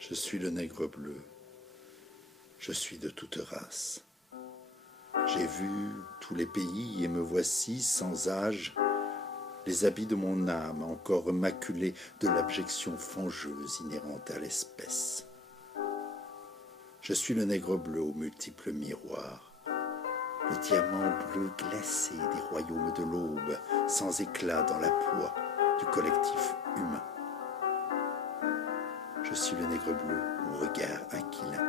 Je suis le nègre bleu, je suis de toute race. J'ai vu tous les pays et me voici, sans âge, les habits de mon âme encore maculés de l'abjection fangeuse inhérente à l'espèce. Je suis le nègre bleu aux multiples miroirs, le diamant bleu glacé des royaumes de l'aube, sans éclat dans la poix du collectif humain. Je suis le nègre bleu au regard aquilin.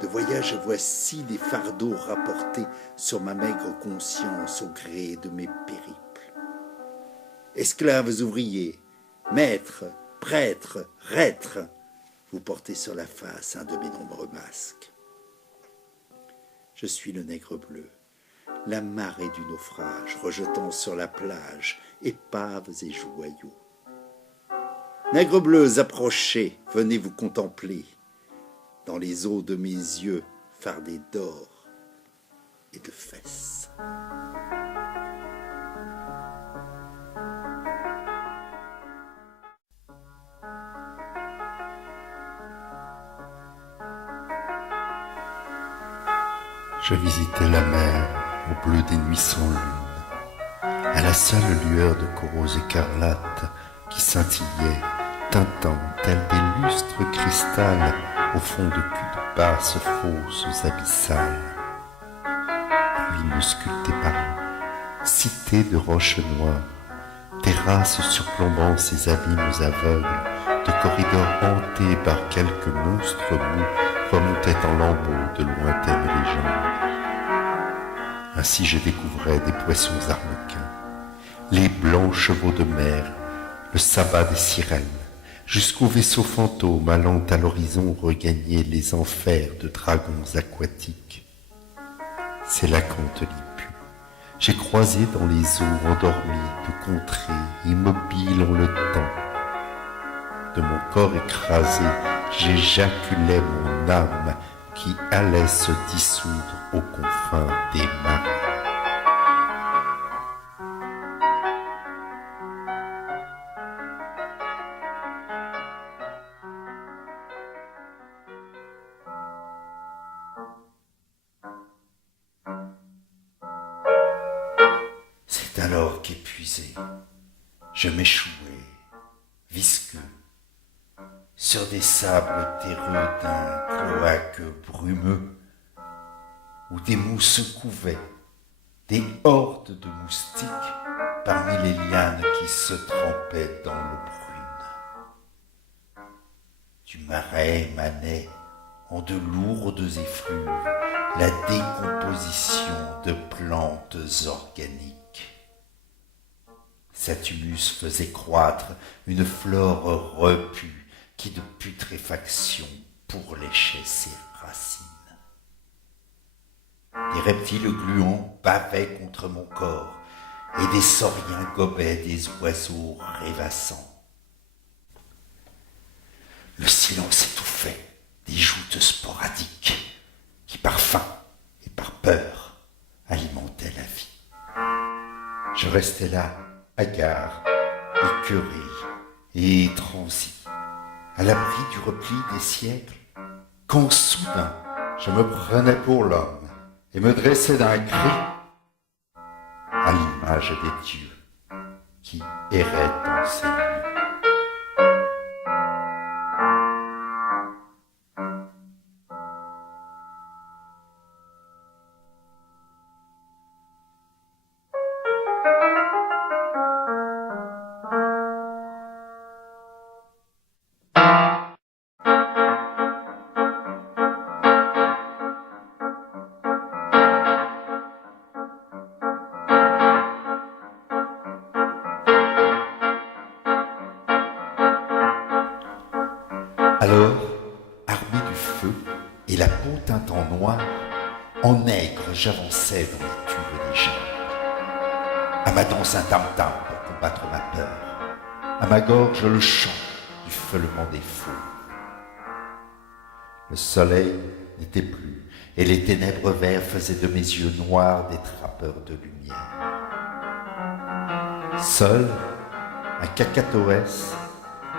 De voyage, voici les fardeaux rapportés sur ma maigre conscience au gré de mes périples. Esclaves ouvriers, maîtres, prêtres, reîtres, vous portez sur la face un de mes nombreux masques. Je suis le nègre bleu, la marée du naufrage, rejetant sur la plage épaves et joyaux. Nègres bleus, approchez, venez vous contempler, dans les eaux de mes yeux fardés d'or et de fesses. Je visitais la mer au bleu des nuits sans lune, à la seule lueur de coraux écarlates qui scintillaient, tintant tels des lustres cristal au fond de culs de basses fosses abyssales. Ruines sculptées par eux, cités de roches noires, terrasses surplombant ces abîmes aveugles, de corridors hantés par quelques monstres mous remontaient en lambeaux de lointaines légendes. Ainsi je découvrais des poissons arlequins, les blancs chevaux de mer, le sabbat des sirènes, jusqu'aux vaisseaux fantômes allant à l'horizon regagner les enfers de dragons aquatiques. C'est là qu'on te lit plus. J'ai croisé dans les eaux endormies de contrées immobiles en le temps. De mon corps écrasé, j'éjaculais mon âme qui allait se dissoudre aux confins des marées. C'est alors qu'épuisé, je m'échouais, visqueux, sur des sables terreux d'un cloaque brumeux, où des mousses couvaient, des hordes de moustiques parmi les lianes qui se trempaient dans l'eau brune. Du marais émanait en de lourdes effluves la décomposition de plantes organiques. Cet humus faisait croître une flore repue qui de putréfaction pourléchait ses racines. Des reptiles gluants bavaient contre mon corps et des sauriens gobaient des oiseaux rêvassants. Le silence étouffait des joutes sporadiques qui par faim et par peur alimentaient la vie. Je restais là, hagard, écœuré et transi, à l'abri du repli des siècles, quand soudain je me prenais pour l'homme et me dressais d'un cri à l'image des dieux qui erraient dans ces lieux. Alors, armé du feu et la peau teinte en noir, en nègre j'avançais dans les tubes des gerbes. À ma danse un tam-tam pour combattre ma peur, à ma gorge le chant du feulement des fous. Le soleil n'était plus, et les ténèbres verts faisaient de mes yeux noirs des trappeurs de lumière. Seul, un cacatoès,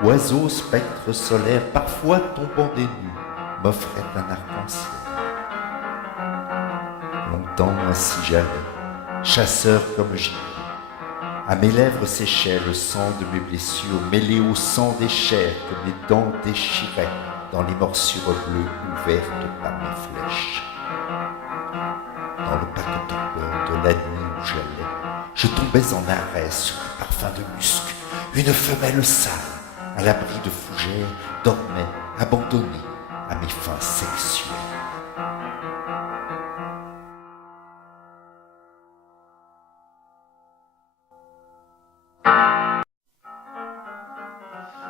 Oiseaux, spectres solaires, parfois tombant des nues, m'offraient un arc-en-ciel. Longtemps ainsi j'allais, chasseur comme gibier. À mes lèvres séchait le sang de mes blessures, mêlé au sang des chairs que mes dents déchiraient dans les morsures bleues ouvertes par mes flèches. Dans le pacotempeur de la nuit où j'allais, je tombais en arrêt sur un parfum de musc. Une femelle sale, à l'abri de fougères, dormait abandonnée à mes fins sexuelles.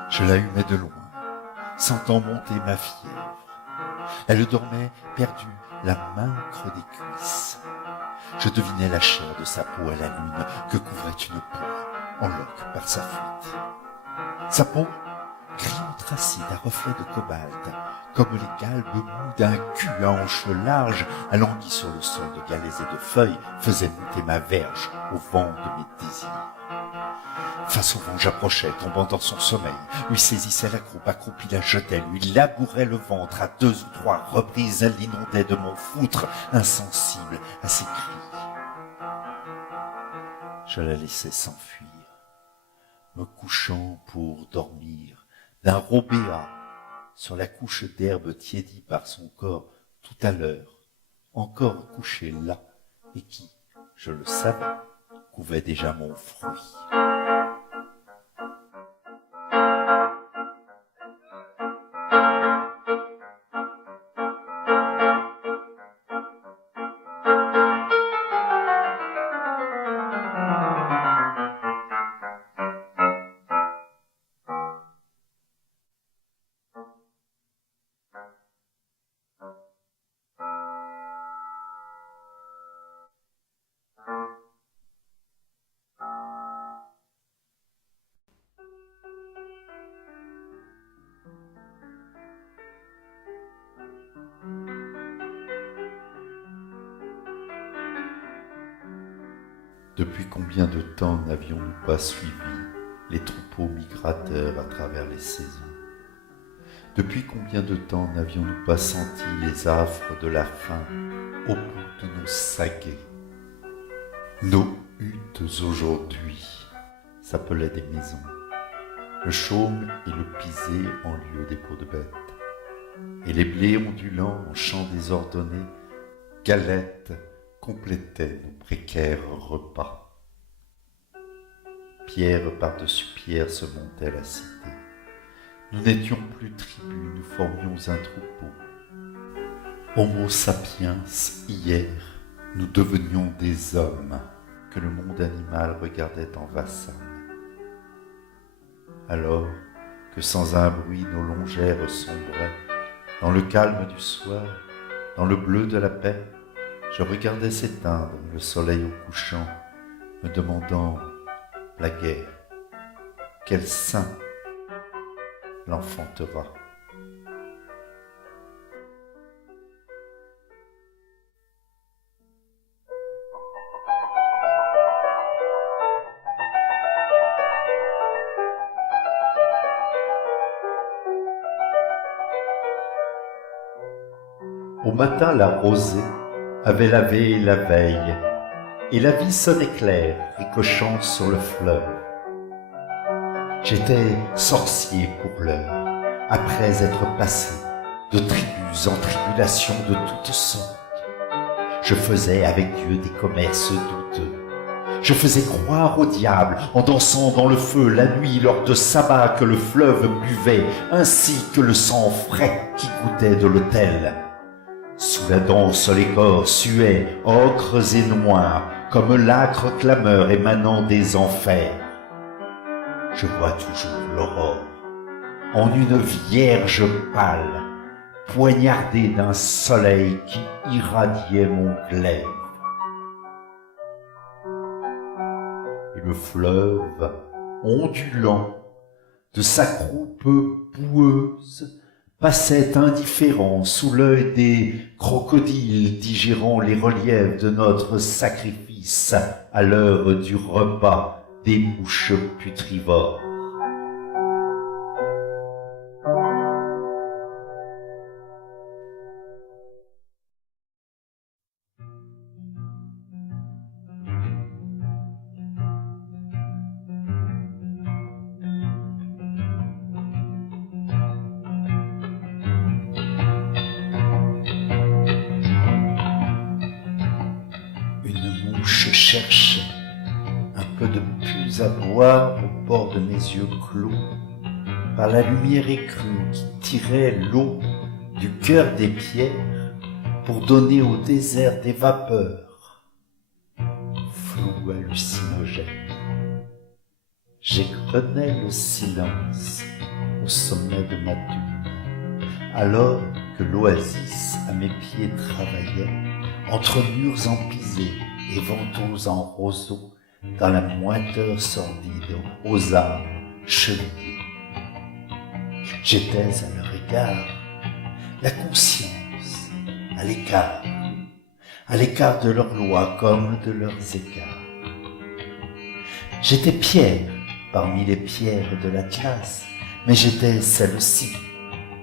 Je la humais de loin, sentant monter ma fièvre. Elle dormait perdue, la main au creux des cuisses. Je devinais la chair de sa peau à la lune que couvrait une peau en loques par sa fuite. Sa peau, gris anthracite à reflets de cobalt, comme les galbes mous d'un cul à hanches larges, alangui sur le sol de galets et de feuilles, faisait monter ma verge au vent de mes désirs. Face au vent, j'approchais, tombant dans son sommeil, lui saisissait la croupe, accroupi la jetait, lui labourait le ventre, à 2 ou 3 reprises, elle l'inondait de mon foutre, insensible à ses cris. Je la laissais s'enfuir, me couchant pour dormir, d'un robéa sur la couche d'herbe tiédie par son corps tout à l'heure, encore couché là, et qui, je le savais, couvait déjà mon fruit. Depuis combien de temps n'avions-nous pas suivi les troupeaux migrateurs à travers les saisons? Depuis combien de temps n'avions-nous pas senti les affres de la faim au bout de nos saguets? Nos huttes aujourd'hui s'appelaient des maisons, le chaume et le pisé en lieu des peaux de bêtes, et les blés ondulants en champs désordonnés, galettes, complétaient nos précaires repas. Pierre par-dessus pierre se montait la cité. Nous n'étions plus tribus, nous formions un troupeau. Homo sapiens, hier, nous devenions des hommes que le monde animal regardait en vassal. Alors que sans un bruit nos longères sombraient, dans le calme du soir, dans le bleu de la paix, je regardais s'éteindre le soleil au couchant, me demandant la guerre, quel sein l'enfantera. Au matin, la rosée avait lavé la veille, et la vie sonnait claire, ricochant sur le fleuve. J'étais sorcier pour l'heure, après être passé de tribus en tribulations de toutes sortes. Je faisais avec Dieu des commerces douteux. Je faisais croire au diable en dansant dans le feu la nuit lors de sabbats que le fleuve buvait, ainsi que le sang frais qui goûtait de l'autel. Sous la danse, les corps suaient, ocres et noirs, comme l'âcre clameur émanant des enfers. Je vois toujours l'aurore, en une vierge pâle, poignardée d'un soleil qui irradiait mon glaive. Et le fleuve, ondulant, de sa croupe boueuse, passait indifférent sous l'œil des crocodiles digérant les reliefs de notre sacrifice à l'heure du repas des mouches putrivores. Une mouche cherchait un peu de pus à boire au bord de mes yeux clos, par la lumière écrue qui tirait l'eau du cœur des pierres pour donner au désert des vapeurs, flou hallucinogène. J'égrenais le silence au sommet de ma dune, alors que l'oasis à mes pieds travaillait, entre murs emplisés et vantaux en roseaux, dans la moiteur sordide aux arbres chevillés. J'étais à leur égard la conscience, à l'écart de leurs lois comme de leurs écarts. J'étais pierre parmi les pierres de l'Atlas, mais j'étais celle-ci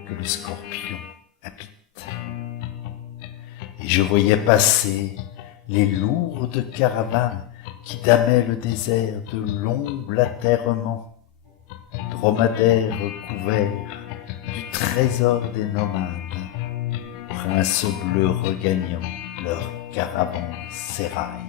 que le scorpion habite. Et je voyais passer les lourdes caravanes qui damaient le désert de longs blatèrements, dromadaires couverts du trésor des nomades, princes bleus regagnant leur caravansérail.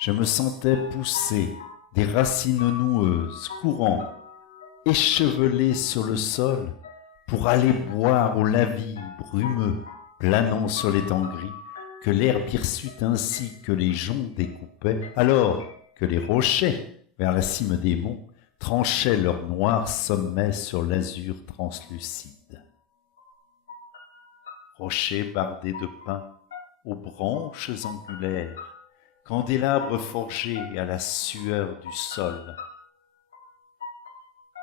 Je me sentais pousser des racines noueuses, courant, échevelées sur le sol, pour aller boire au lavis brumeux, planant sur l'étang gris, que l'herbe hirsute ainsi que les joncs découpaient, alors que les rochers, vers la cime des monts, tranchaient leurs noirs sommets sur l'azur translucide. Rochers bardés de pins, aux branches angulaires, candélabres forgés à la sueur du sol.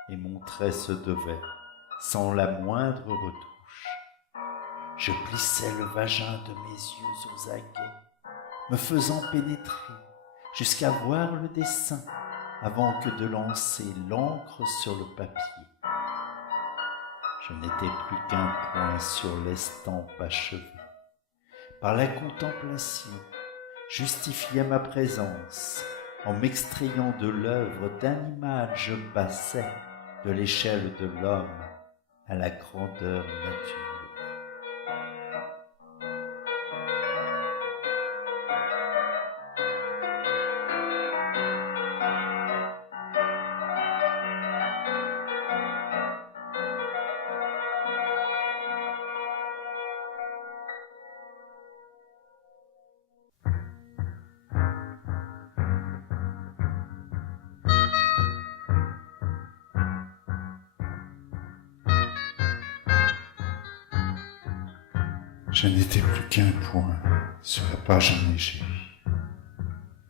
Et mon trait se devait, sans la moindre retouche. Je plissais le vagin de mes yeux aux aguets, me faisant pénétrer jusqu'à voir le dessin avant que de lancer l'encre sur le papier. Je n'étais plus qu'un point sur l'estampe achevée. Par la contemplation, justifiais ma présence. En m'extrayant de l'œuvre d'animal, je passais de l'échelle de l'homme à la grandeur nature. Je n'étais plus qu'un point sur la page enneigée.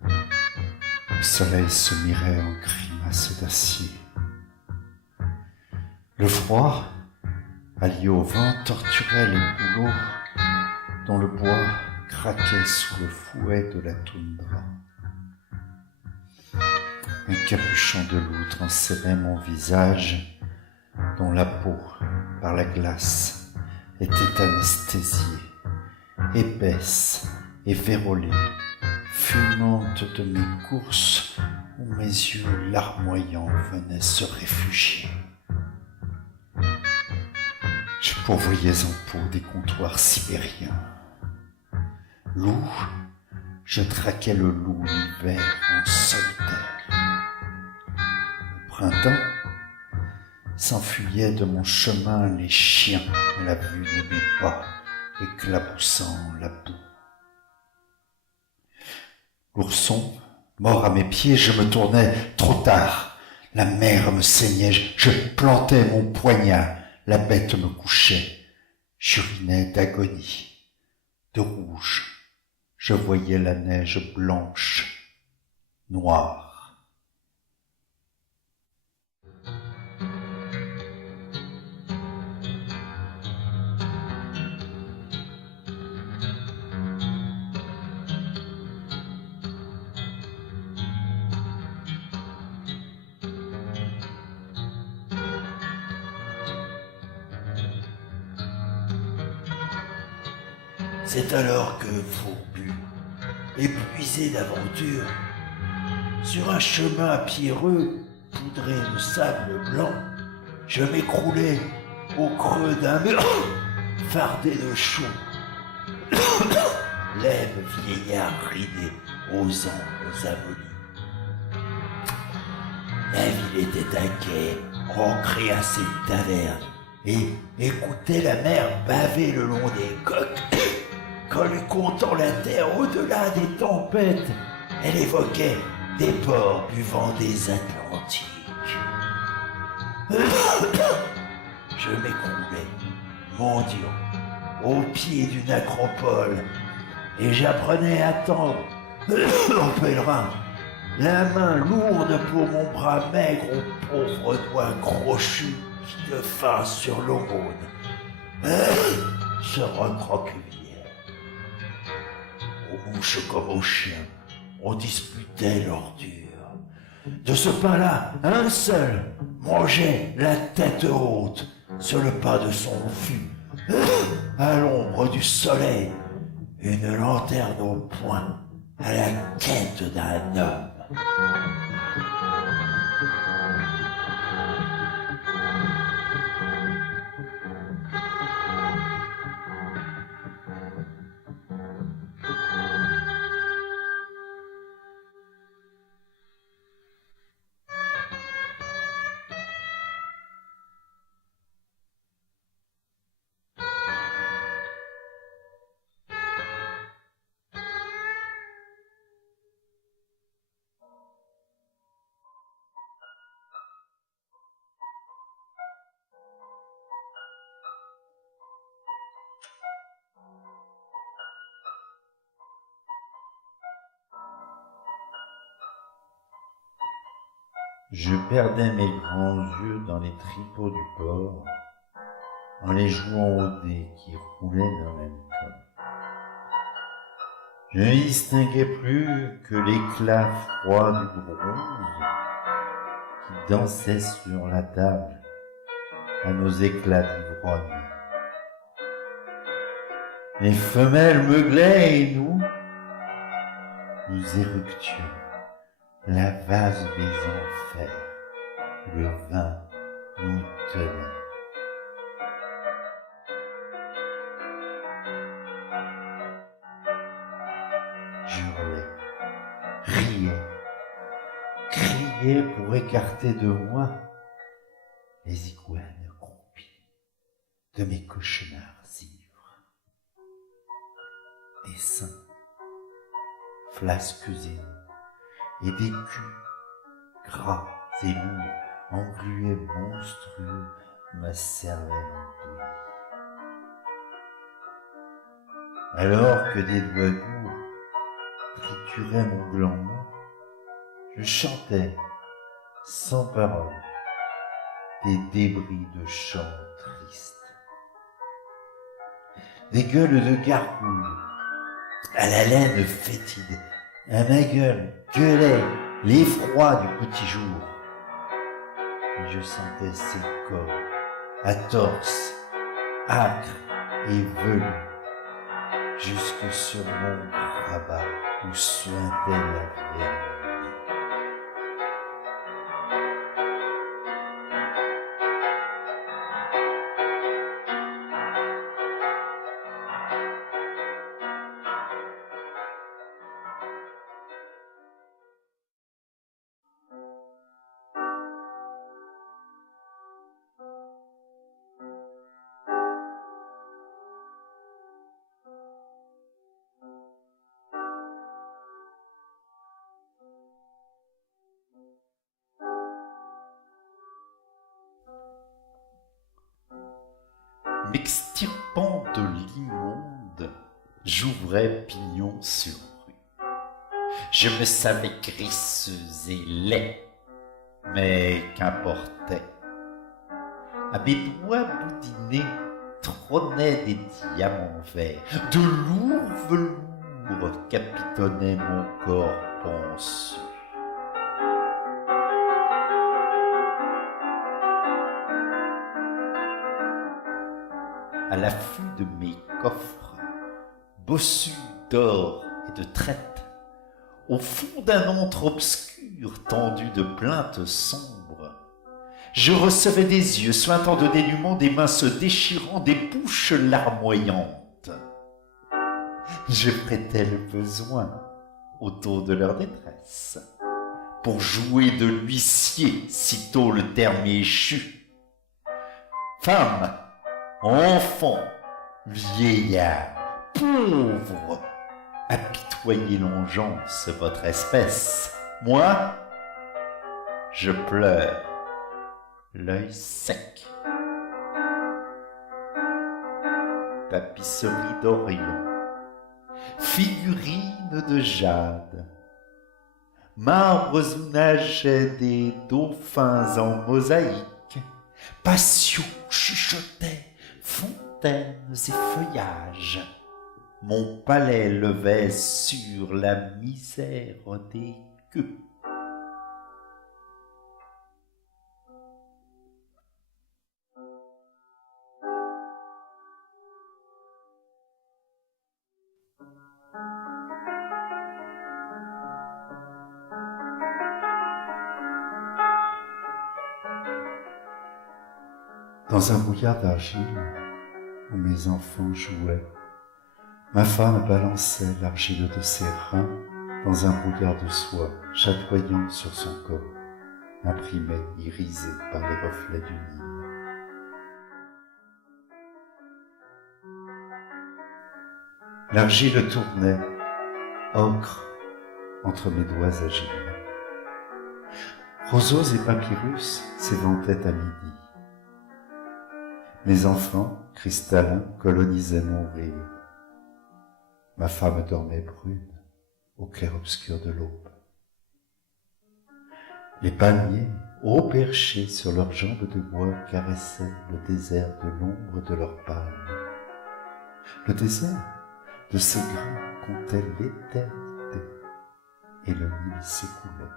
Le soleil se mirait en grimaces d'acier. Le froid, allié au vent, torturait les bouleaux dont le bois craquait sous le fouet de la toundra. Un capuchon de loutre enserrait mon visage, dont la peau, par la glace, était anesthésiée, épaisse et vérolée, fumante de mes courses où mes yeux larmoyants venaient se réfugier. Je pourvoyais en peau des comptoirs sibériens. Loup, je traquais le loup l'hiver en solitaire. Au printemps, s'enfuyaient de mon chemin les chiens à la vue de mes pas, éclaboussant la boue. L'ourson, mort à mes pieds, je me tournais trop tard. La mer me saignait, je plantais mon poignard, la bête me couchait. J'urinais d'agonie, de rouge. Je voyais la neige blanche, noire. C'est alors que, fourbu, épuisé d'aventure, sur un chemin pierreux poudré de sable blanc, je m'écroulais au creux d'un mur fardé de chaux. Lève vieillard ridé aux angles abolis. La ville était à quai, ancrée à cette taverne, et écoutait la mer baver le long des coques. Quand lui comptant la terre au-delà des tempêtes, elle évoquait des ports buvant des Atlantiques. Je m'écroulais, mendiant, au pied d'une acropole, et j'apprenais à tendre au pèlerin la main lourde pour mon bras maigre aux pauvres doigts crochus qui de faim sur l'aumône se recroquevillèrent. Aux mouches comme aux chiens, on disputait l'ordure. De ce pain-là, un seul mangeait la tête haute sur le pas de son fût, à l'ombre du soleil, une lanterne au poing, à la quête d'un homme. Je perdais mes grands yeux dans les tripots du port, en les jouant au dé qui roulaient dans l'alcool. Je ne distinguais plus que l'éclat froid du bronze qui dansait sur la table à nos éclats d'ivrogne. Les femelles meuglaient et nous éructions la vase des enfers, le vin nous tenait. J'hurlais, criais pour écarter de moi les iguanes croupies de mes cauchemars ivres. Des seins, flasques et des culs gras et lourds, englués monstrueux, ma cervelle en bouillie. Alors que des doigts lourds trituraient mon gland mou, je chantais, sans parole, des débris de chants tristes. Des gueules de gargouilles, à la laine fétide, à ma gueule gueulait l'effroi du petit jour. Et je sentais ses corps à torse, âcre et velu, jusque sur mon rabat où suintait la vermine. M'extirpant de l'immonde, j'ouvrais pignon sur rue. Je me savais graisseuse et laid, mais qu'importait. À mes doigts boudinés trônaient des diamants verts, de lourds velours capitonnaient mon corps pensu. À l'affût de mes coffres, bossu d'or et de traite, au fond d'un antre obscur tendu de plaintes sombres, je recevais des yeux suintant de dénûment, des mains se déchirant, des bouches larmoyantes. Je prêtais le besoin autour de leur détresse, pour jouer de l'huissier sitôt le terme échu. Femme, enfant, vieillard, pauvre, apitoyez l'engeance votre espèce. Moi, je pleure, l'œil sec. Tapisserie d'Orient, figurines de jade, marbres où nageaient des dauphins en mosaïque, passion chuchotait, fontaines et feuillages. Mon palais levait sur la misère des queues. Dans un brouillard d'argile où mes enfants jouaient, ma femme balançait l'argile de ses reins dans un brouillard de soie, chatoyant sur son corps, imprimé, irisé par les reflets du Nil. L'argile tournait, ocre, entre mes doigts agiles. Roseaux et papyrus s'éventaient à midi. Mes enfants, cristallins, colonisaient mon rire. Ma femme dormait brune, au clair-obscur de l'aube. Les palmiers, haut perchés sur leurs jambes de bois, caressaient le désert de l'ombre de leurs palmes. Le désert de ces grains comptait l'éternité, et le Nil s'écoulait,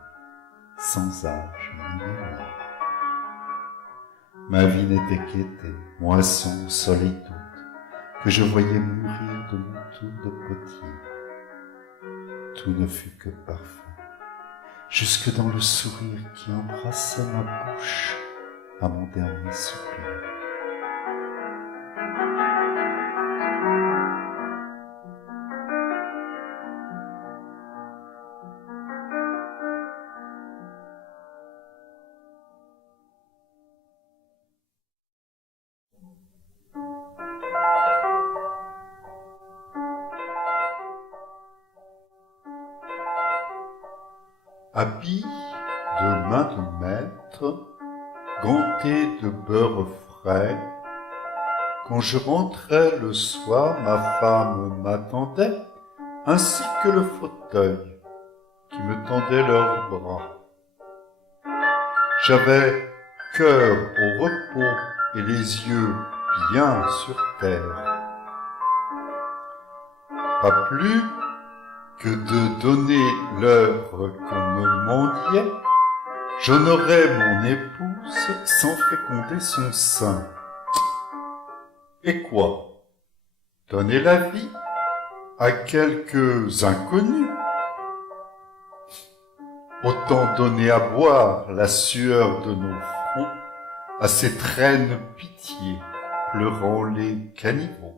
sans âge ni mémoire. Ma vie n'était qu'été, moisson, solitude, que je voyais mûrir de mon tour de potier. Tout ne fut que parfum, jusque dans le sourire qui embrassait ma bouche à mon dernier soupir. Habit de main de maître, ganté de beurre frais, quand je rentrais le soir, ma femme m'attendait, ainsi que le fauteuil qui me tendait leurs bras. J'avais cœur au repos et les yeux bien sur terre. Pas plus que de donner l'heure qu'on me mendiait, j'honorais mon épouse sans féconder son sein. Et quoi? Donner la vie à quelques inconnus? Autant donner à boire la sueur de nos fronts à ces traînes pitié pleurant les caniveaux.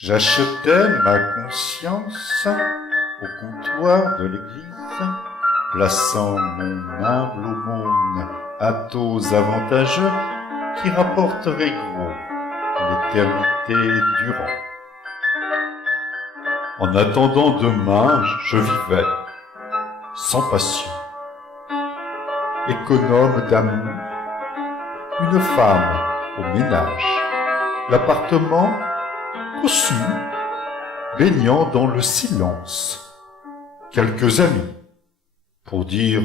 J'achetais ma conscience au comptoir de l'église, plaçant mon humble aumône à taux avantageux qui rapporterait gros l'éternité durant. En attendant demain, je vivais sans passion, économe d'amour, une femme au ménage, l'appartement cossu, baignant dans le silence, quelques amis, pour dire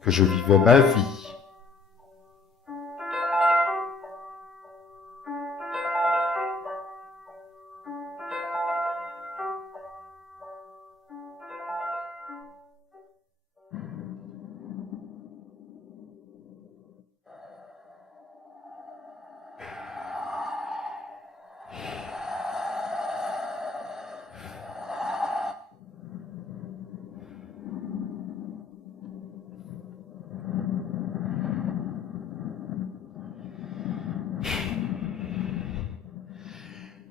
que je vivais ma vie.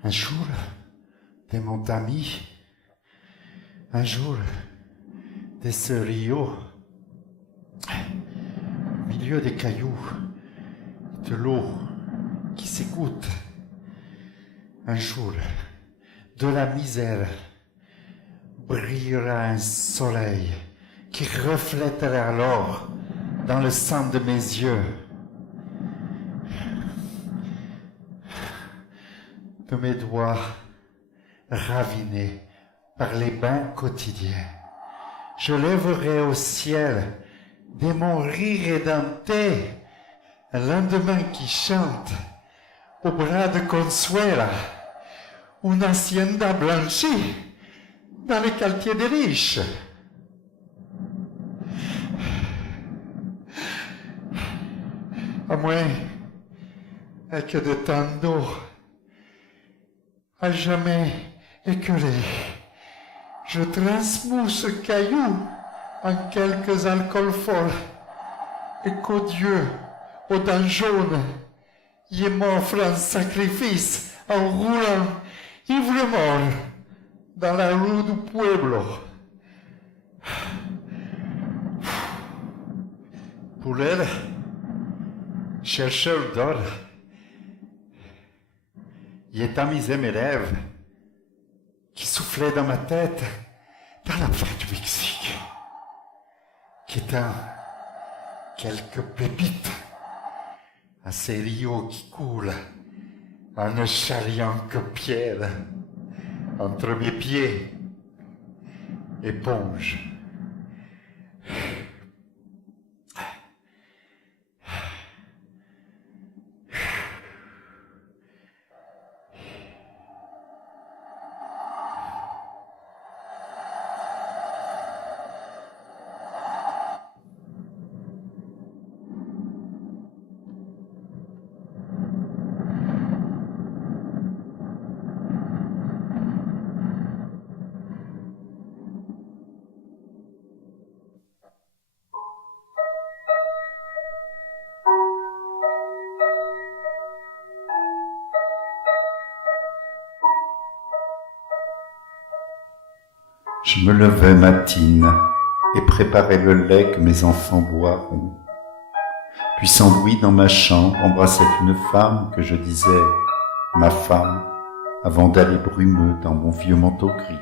Un jour, de mon ami, un jour, de ce rio, au milieu des cailloux, de l'eau qui s'égoutte, un jour, de la misère, brillera un soleil qui reflètera alors dans le sang de mes yeux. De mes doigts ravinés par les bains quotidiens, je lèverai au ciel de mon rire édenté un lendemain qui chante au bras de Consuela, une hacienda blanchie dans les quartiers des riches. À moins que de tant d'eau à jamais écœuré, je transmousse ce caillou en quelques alcools forts et qu'au Dieu, aux dents jaunes, y m'offre un sacrifice en roulant ivre-mort dans la rue du Pueblo. Pour elle, chercheur d'or, il est tamisé mes rêves qui soufflaient dans ma tête dans la plaine du Mexique, qui étant quelques pépites à ces rios qui coulent en ne charriant que pierre entre mes pieds, éponge. Je me levais matine et préparais le lait que mes enfants boiront. Puis sans bruit dans ma chambre embrassait une femme que je disais ma femme avant d'aller brumeux dans mon vieux manteau gris.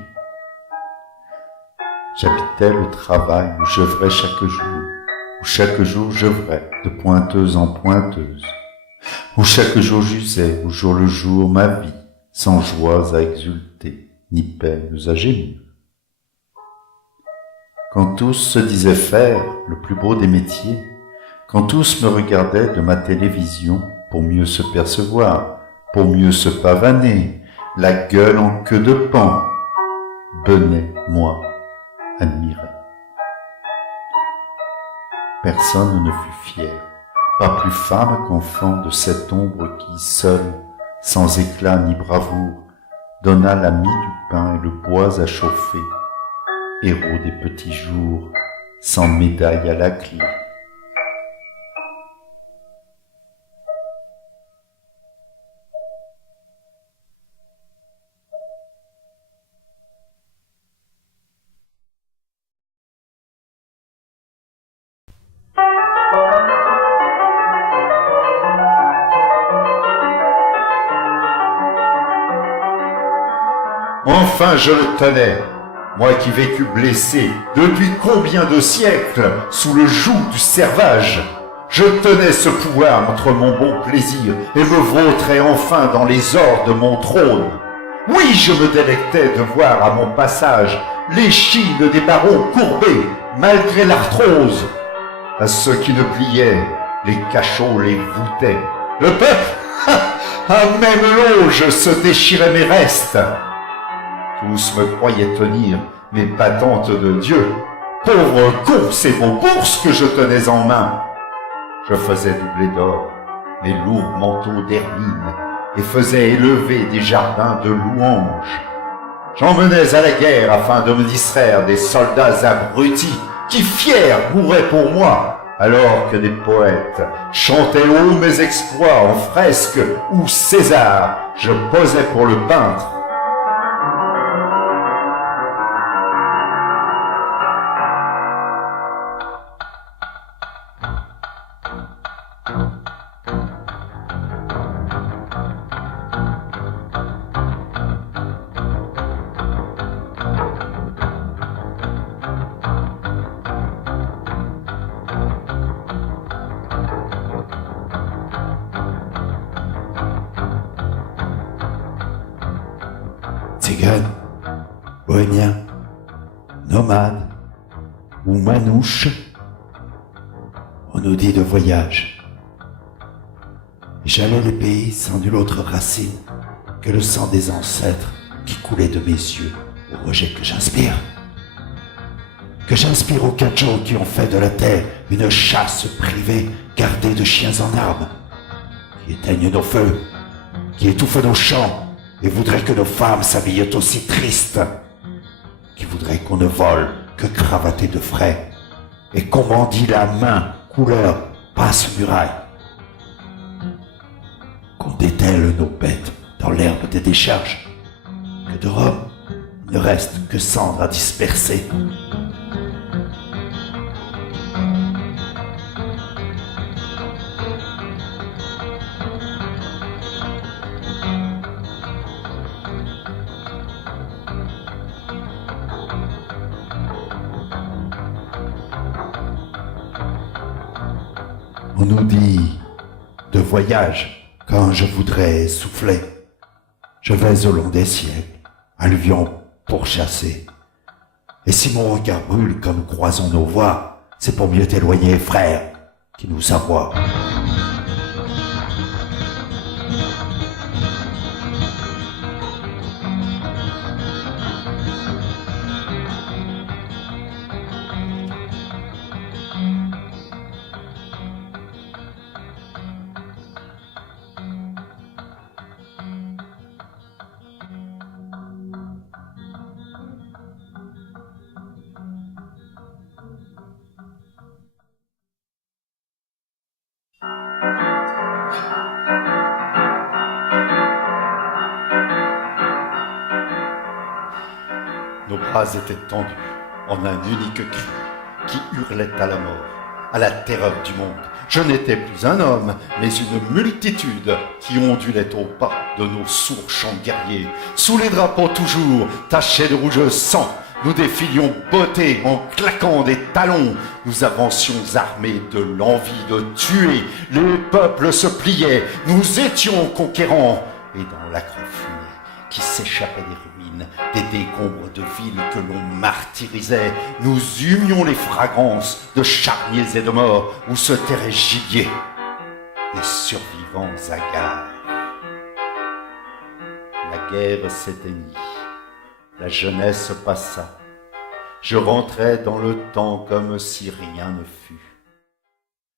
J'habitais le travail où j'œuvrais chaque jour j'œuvrais de pointeuse en pointeuse, où chaque jour j'usais au jour le jour ma vie, sans joies à exulter, ni peines à gémir. Quand tous se disaient faire le plus beau des métiers, quand tous me regardaient de ma télévision pour mieux se percevoir, pour mieux se pavaner, la gueule en queue de paon, Benet, moi, admirait. Personne ne fut fier, pas plus femme qu'enfant de cette ombre qui, seule, sans éclat ni bravoure, donna la mie du pain et le bois à chauffer, héros des petits jours, sans médaille à la clé. Enfin je le tenais, moi qui vécus blessé depuis combien de siècles sous le joug du servage. Je tenais ce pouvoir entre mon bon plaisir et me vautrais enfin dans les ors de mon trône. Oui, je me délectais de voir à mon passage l'échine des barons courbés malgré l'arthrose. À ceux qui ne pliaient, les cachots les voûtaient. Le peuple, à même loge, se déchirait mes restes. Tous me croyaient tenir mes patentes de Dieu. Pauvre con, c'est vos bourses que je tenais en main. Je faisais doubler d'or mes lourds manteaux d'hermine et faisais élever des jardins de louanges. J'emmenais à la guerre afin de me distraire des soldats abrutis qui, fiers, mouraient pour moi, alors que des poètes chantaient haut mes exploits en fresque où César, je posais pour le peintre. Tzigane, bohémien, nomade ou manouche, on nous dit de voyage. J'allais les pays sans nulle autre racine que le sang des ancêtres qui coulait de mes yeux au rejet que j'inspire. Que j'inspire aux cachos qui ont fait de la terre une chasse privée gardée de chiens en armes, qui éteignent nos feux, qui étouffent nos chants, et voudrait que nos femmes s'habillent aussi tristes, qui voudrait qu'on ne vole que cravaté de frais, et qu'on mendie la main couleur passe-muraille, qu'on dételle nos bêtes dans l'herbe des décharges, que de Rome ne reste que cendre à disperser. On nous dit de voyage quand je voudrais souffler. Je vais au long des siècles, alluvions pourchassés. Et si mon regard brûle quand nous croisons nos voies, c'est pour mieux t'éloigner, frère, qui nous aboie. Nos bras étaient tendus en un unique cri qui hurlait à la mort, à la terreur du monde. Je n'étais plus un homme, mais une multitude qui ondulait au pas de nos sourds chants guerriers. Sous les drapeaux toujours, tachés de rouge sang, nous défilions bottés en claquant des talons. Nous avancions armés de l'envie de tuer. Les peuples se pliaient, nous étions conquérants. Et dans l'acre fumée qui s'échappait des ruines, des décombres de villes que l'on martyrisait, nous humions les fragrances de charniers et de morts où se terrait gibier, des survivants hagards. La guerre s'éteignit, la jeunesse passa. Je rentrais dans le temps comme si rien ne fût.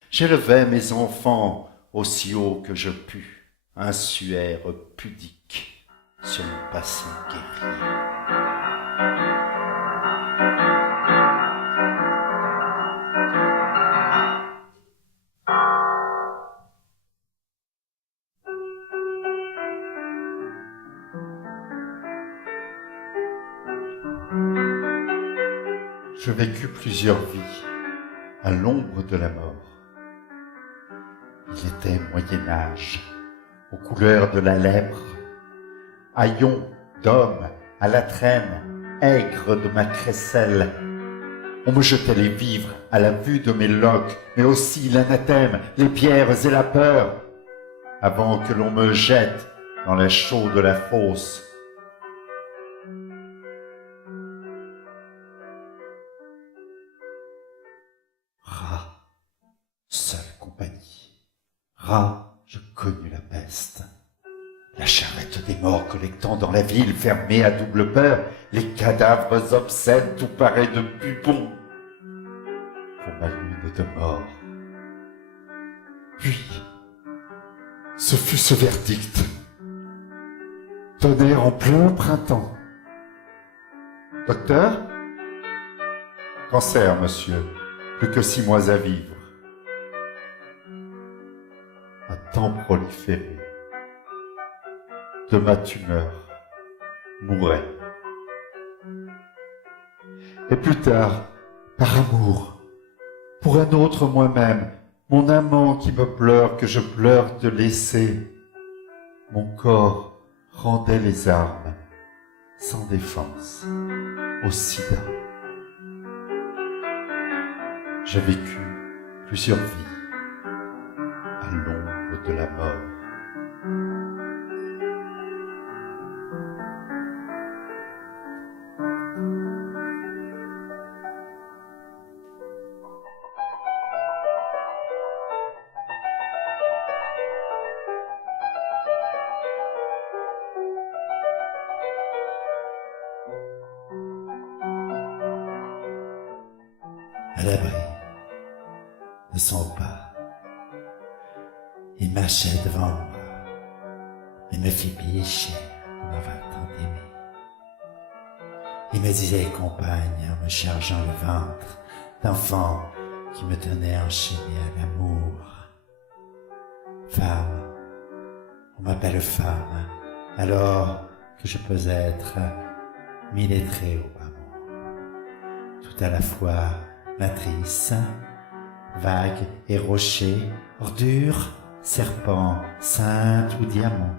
J'élevais mes enfants aussi haut que je pus, un suaire pudique sur mon passé guerrier. Je vécus plusieurs vies à l'ombre de la mort. Il était Moyen-Âge, aux couleurs de la lèpre, haillons d'hommes à la traîne, aigre de ma crécelle. On me jetait les vivres à la vue de mes loques, mais aussi l'anathème, les pierres et la peur, avant que l'on me jette dans la chaux de la fosse. Rat, seule compagnie. Rat, je connus la peste. La charrette des morts collectant dans la ville, fermée à double peur, les cadavres obscènes, tout pareil de bubons. Pour ma lune de mort. Puis, ce fut ce verdict. Tonnerre en plein printemps. Docteur? Cancer, monsieur. Plus que 6 mois à vivre. tant proliféré, de ma tumeur mourait. Et plus tard, par amour, pour un autre moi-même, mon amant qui me pleure, que je pleure de laisser, mon corps rendait les armes, sans défense, au sida. J'ai vécu plusieurs vies à l'ombre de la mort. À l'abri de son pas, il marchait devant moi et me fit payer cher de m'avoir tant aimé. Il me disait compagne en me chargeant le ventre d'enfant qui me tenait enchaîné à l'amour. Femme, on m'appelle femme, alors que je peux être millettré au bas mot, tout à la fois matrice, vague et rocher, ordure, serpent, sainte ou diamant.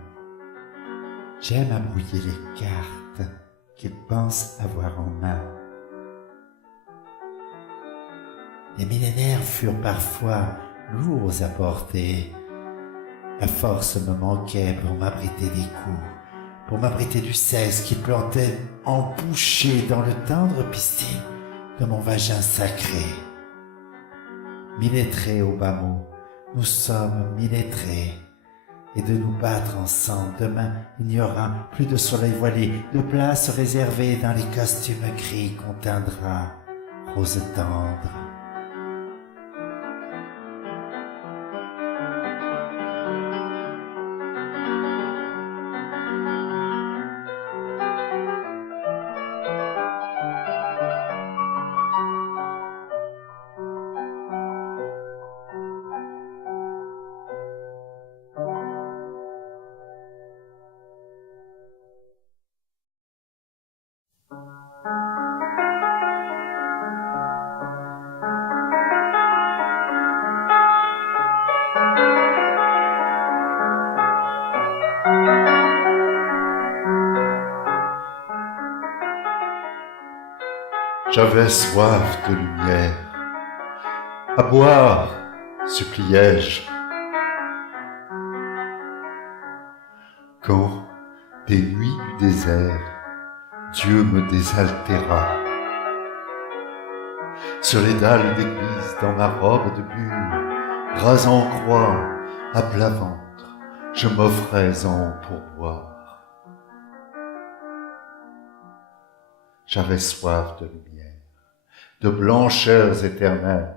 J'aime à brouiller les cartes qu'il pense avoir en main. Les millénaires furent parfois lourds à porter. La force me manquait pour m'abriter des coups, pour m'abriter du sexe qui plantait embouché dans le tendre pistil de mon vagin sacré. Millettrés au bas mot, nous sommes millettrés, et de nous battre ensemble demain, il n'y aura plus de soleil voilé, de place réservée dans les costumes gris qu'on teindra rose tendre. J'avais soif de lumière. À boire, suppliai-je. Quand, des nuits du désert, Dieu me désaltéra. Sur les dalles d'église, dans ma robe de bure, bras en croix, à plat ventre, je m'offrais en pourboire. J'avais soif de lumière, de blancheurs éternelles.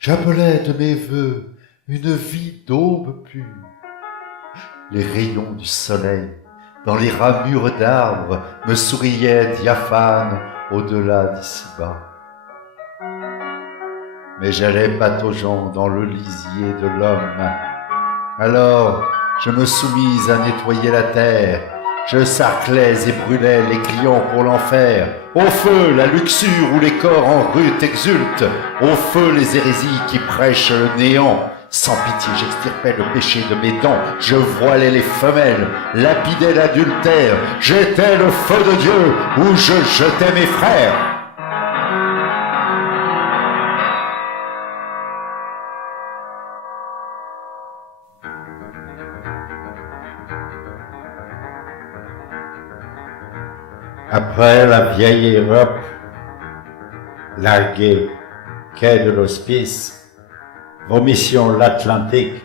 J'appelais de mes vœux une vie d'aube pure. Les rayons du soleil, dans les ramures d'arbres, me souriaient diaphanes au-delà d'ici-bas. Mais j'allais pataugeant dans le lisier de l'homme. Alors, je me soumis à nettoyer la terre. Je sarclais et brûlais les clients pour l'enfer. Au feu, la luxure où les corps en rut exultent. Au feu, les hérésies qui prêchent le néant. Sans pitié, j'extirpais le péché de mes dents. Je voilais les femelles, lapidais l'adultère. J'étais le feu de Dieu où je jetais mes frères. Après la vieille Europe, larguée, quai de l'hospice, vomission l'Atlantique,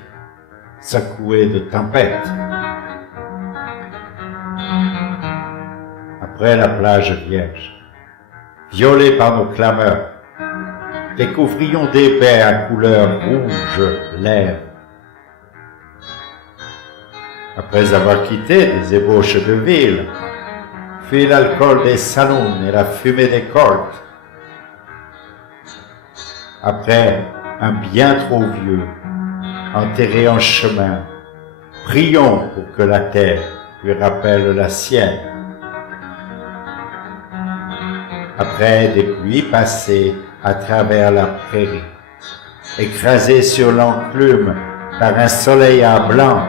secoué de tempêtes. Après la plage vierge, violée par nos clameurs, découvrions des baies à couleur rouge l'air. Après avoir quitté des ébauches de ville, puis l'alcool des saloons et la fumée des coltes. Après un bien trop vieux, enterré en chemin. Prions pour que la terre lui rappelle la sienne. Après des pluies passées à travers la prairie, écrasées sur l'enclume par un soleil à blanc,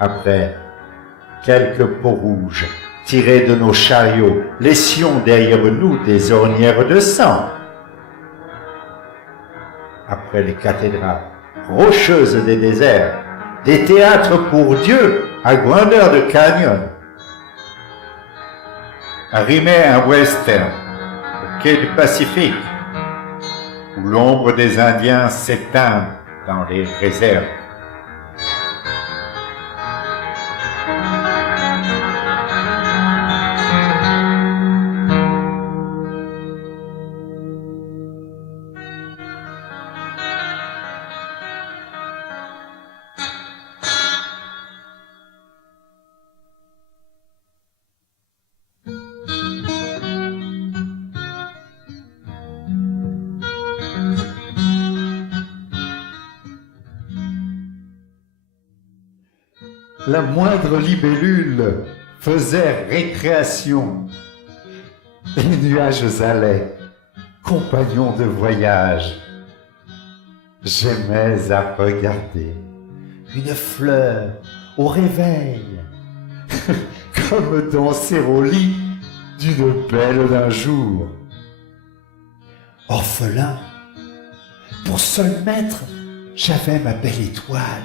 après quelques peaux rouges tirées de nos chariots, laissions derrière nous des ornières de sang. Après les cathédrales rocheuses des déserts, des théâtres pour Dieu à grandeur de canyon, arrimé un western au quai du Pacifique, où l'ombre des Indiens s'éteint dans les réserves. La moindre libellule faisait récréation. Les nuages allaient, compagnons de voyage. J'aimais à regarder une fleur au réveil, comme danser au lit d'une belle d'un jour. Orphelin, pour seul maître, j'avais ma belle étoile.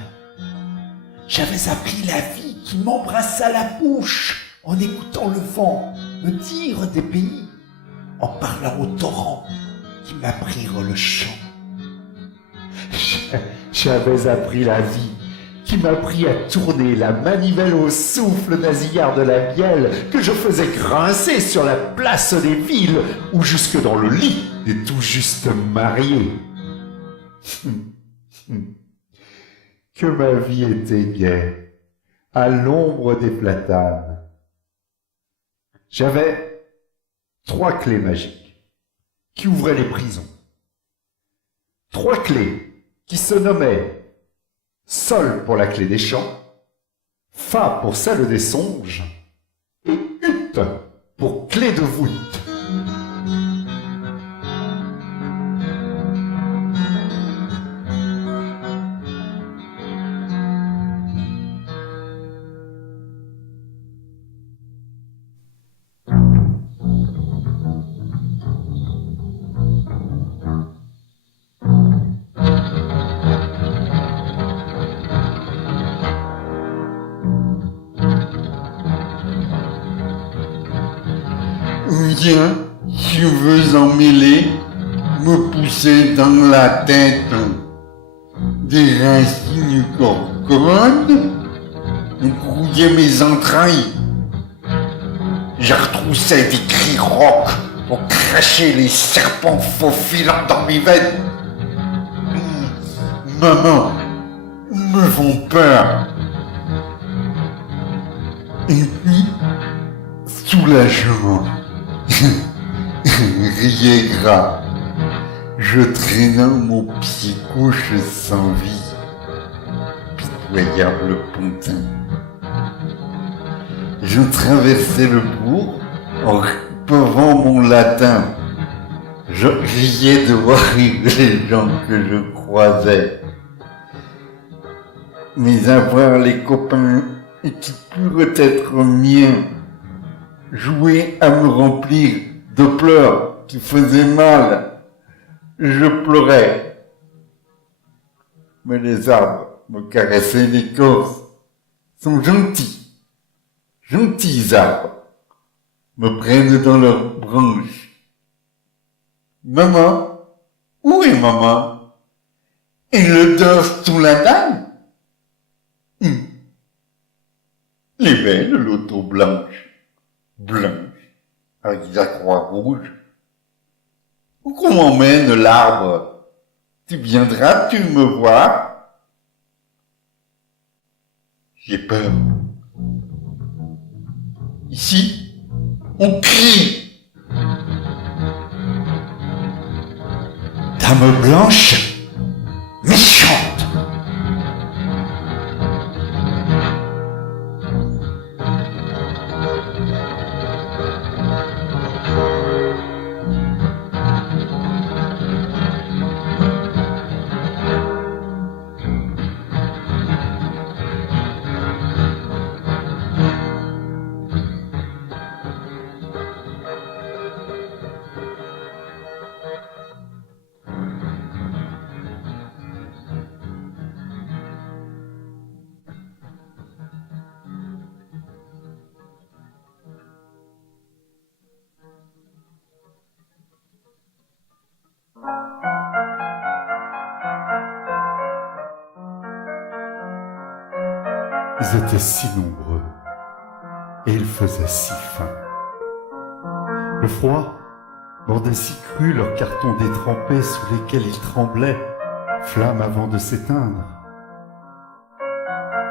J'avais appris la vie qui m'embrassa la bouche en écoutant le vent me dire des pays, en parlant au torrent qui m'apprirent le chant. J'avais appris la vie qui m'apprit à tourner la manivelle au souffle nasillard de la miel que je faisais grincer sur la place des villes ou jusque dans le lit des tout juste mariés. Que ma vie était gaie, à l'ombre des platanes. J'avais 3 clés magiques qui ouvraient les prisons. 3 clés qui se nommaient Sol pour la clé des champs, Fa pour celle des songes, et Ut pour clé de voûte. Viens, cheveux emmêlés, me pousser dans la tête des racines corcorantes, grouillaient mes entrailles. Je retroussais des cris rauques pour cracher les serpents faufilants dans mes veines. Maman, me font peur. Et puis, soulagement. Riait gras, je traînais mon pied gauche sans vie, pitoyable pontin. Je traversais le bourg en peuvant mon latin. Je riais de voir rire les gens que je croisais. Mais à voir les copains qui purent être miens, jouer à me remplir de pleurs qui faisaient mal, je pleurais. Mais les arbres me caressaient l'écorce, sont gentils, gentils arbres, me prennent dans leurs branches. Maman, où est maman? Elle dort sous la dalle? Les belles l'auto blanche, avec la croix rouge. Où qu'on m'emmène l'arbre? Tu viendras-tu me voir? J'ai peur. Ici, on crie. Dame blanche, méchant. Ils étaient si nombreux et il faisait si faim. Le froid mordait si cru leurs cartons détrempés sous lesquels ils tremblaient, flammes avant de s'éteindre.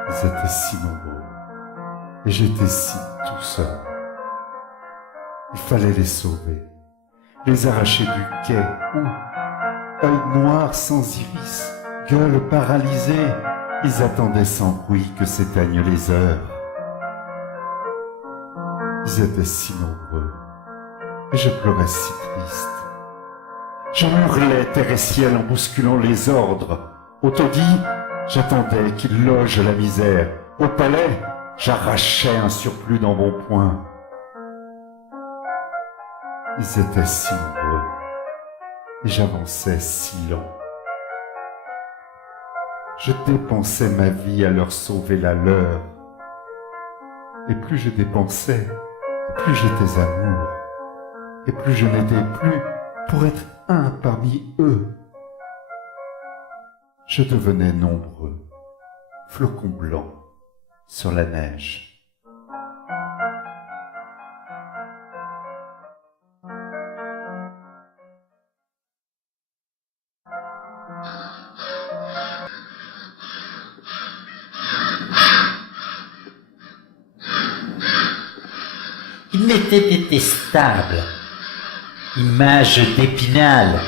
Ils étaient si nombreux et j'étais si tout seul. Il fallait les sauver, les arracher du quai où, œil noir sans iris, gueule paralysée, ils attendaient sans bruit que s'éteignent les heures. Ils étaient si nombreux et je pleurais si triste. Je hurlais terre et ciel en bousculant les ordres. Au taudis, j'attendais qu'ils logent la misère. Au palais, j'arrachais un surplus d'embonpoint. Ils étaient si nombreux et j'avançais si lent. Je dépensais ma vie à leur sauver la leur. Et plus je dépensais, plus j'étais amour. Et plus je n'étais plus pour être un parmi eux. Je devenais nombreux, flocons blancs sur la neige. Ils m'étaient détestables, images d'Épinal,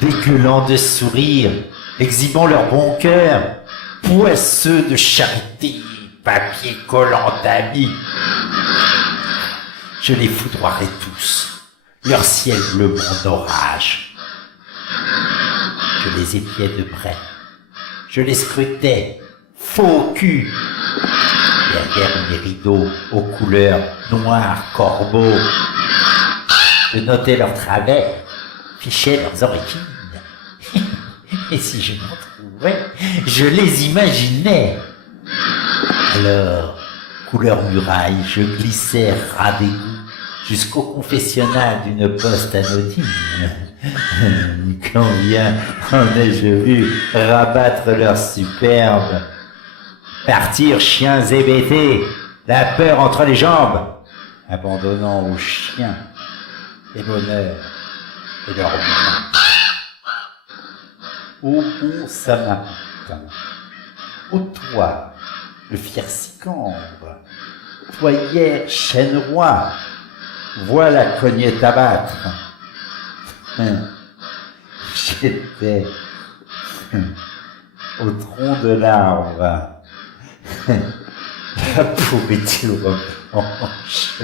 dégueulant de sourire, exhibant leur bon cœur, poisseux de charité, papier collant d'amis. Je les foudroierais tous, leur ciel bleu en orage. Je les épiais de près, je les scrutais, faux cul, derrière mes rideaux aux couleurs noir corbeau. Je notais leurs travers, fichais leurs origines. Et si je m'en trouvais, je les imaginais. Alors, couleur muraille, je glissais ras d'égout jusqu'au confessionnal d'une poste anodine. Combien en ai-je vu rabattre leurs superbes, partir chiens hébétés, la peur entre les jambes, abandonnant aux chiens et l'honneur et leur bien. Ô bon Samaritain, ô toi, le fier Sicambre, toi hier chêne roi, voilà cognette à battre. J'étais au tronc de l'arbre, la pourriture blanche.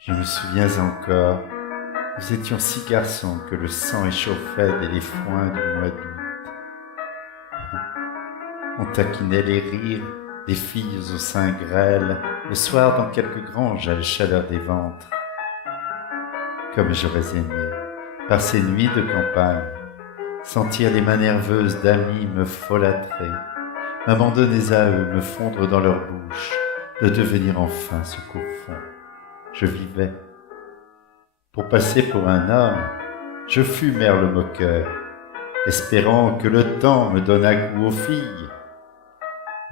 Je me souviens encore, nous étions 6 garçons que le sang échauffait dès les foins du mois d'août. On taquinait les rires des filles aux seins grêles, le soir dans quelques granges à la chaleur des ventres. Comme j'aurais aimé, par ces nuits de campagne, sentir les mains nerveuses d'amis me folâtrer, m'abandonner à eux, me fondre dans leur bouche, de devenir enfin ce qu'au fond je vivais. Pour passer pour un homme, je fus merle moqueur, espérant que le temps me donnât goût aux filles.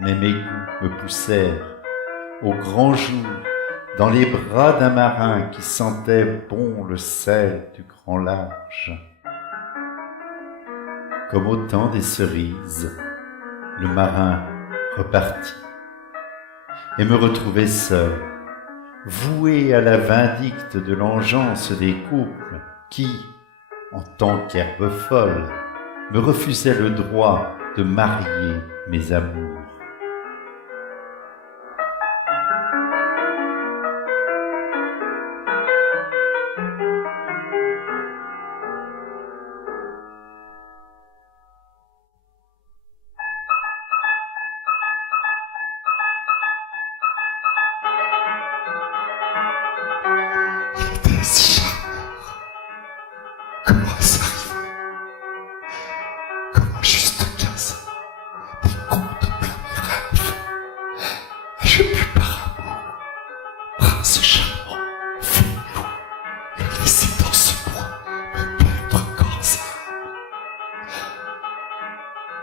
Mais mes goûts me poussèrent, au grand jour, dans les bras d'un marin qui sentait bon le sel du grand large. Comme au temps des cerises, le marin repartit et me retrouvai seul, voué à la vindicte de l'engeance des couples qui, en tant qu'herbe folle, me refusaient le droit de marier mes amours.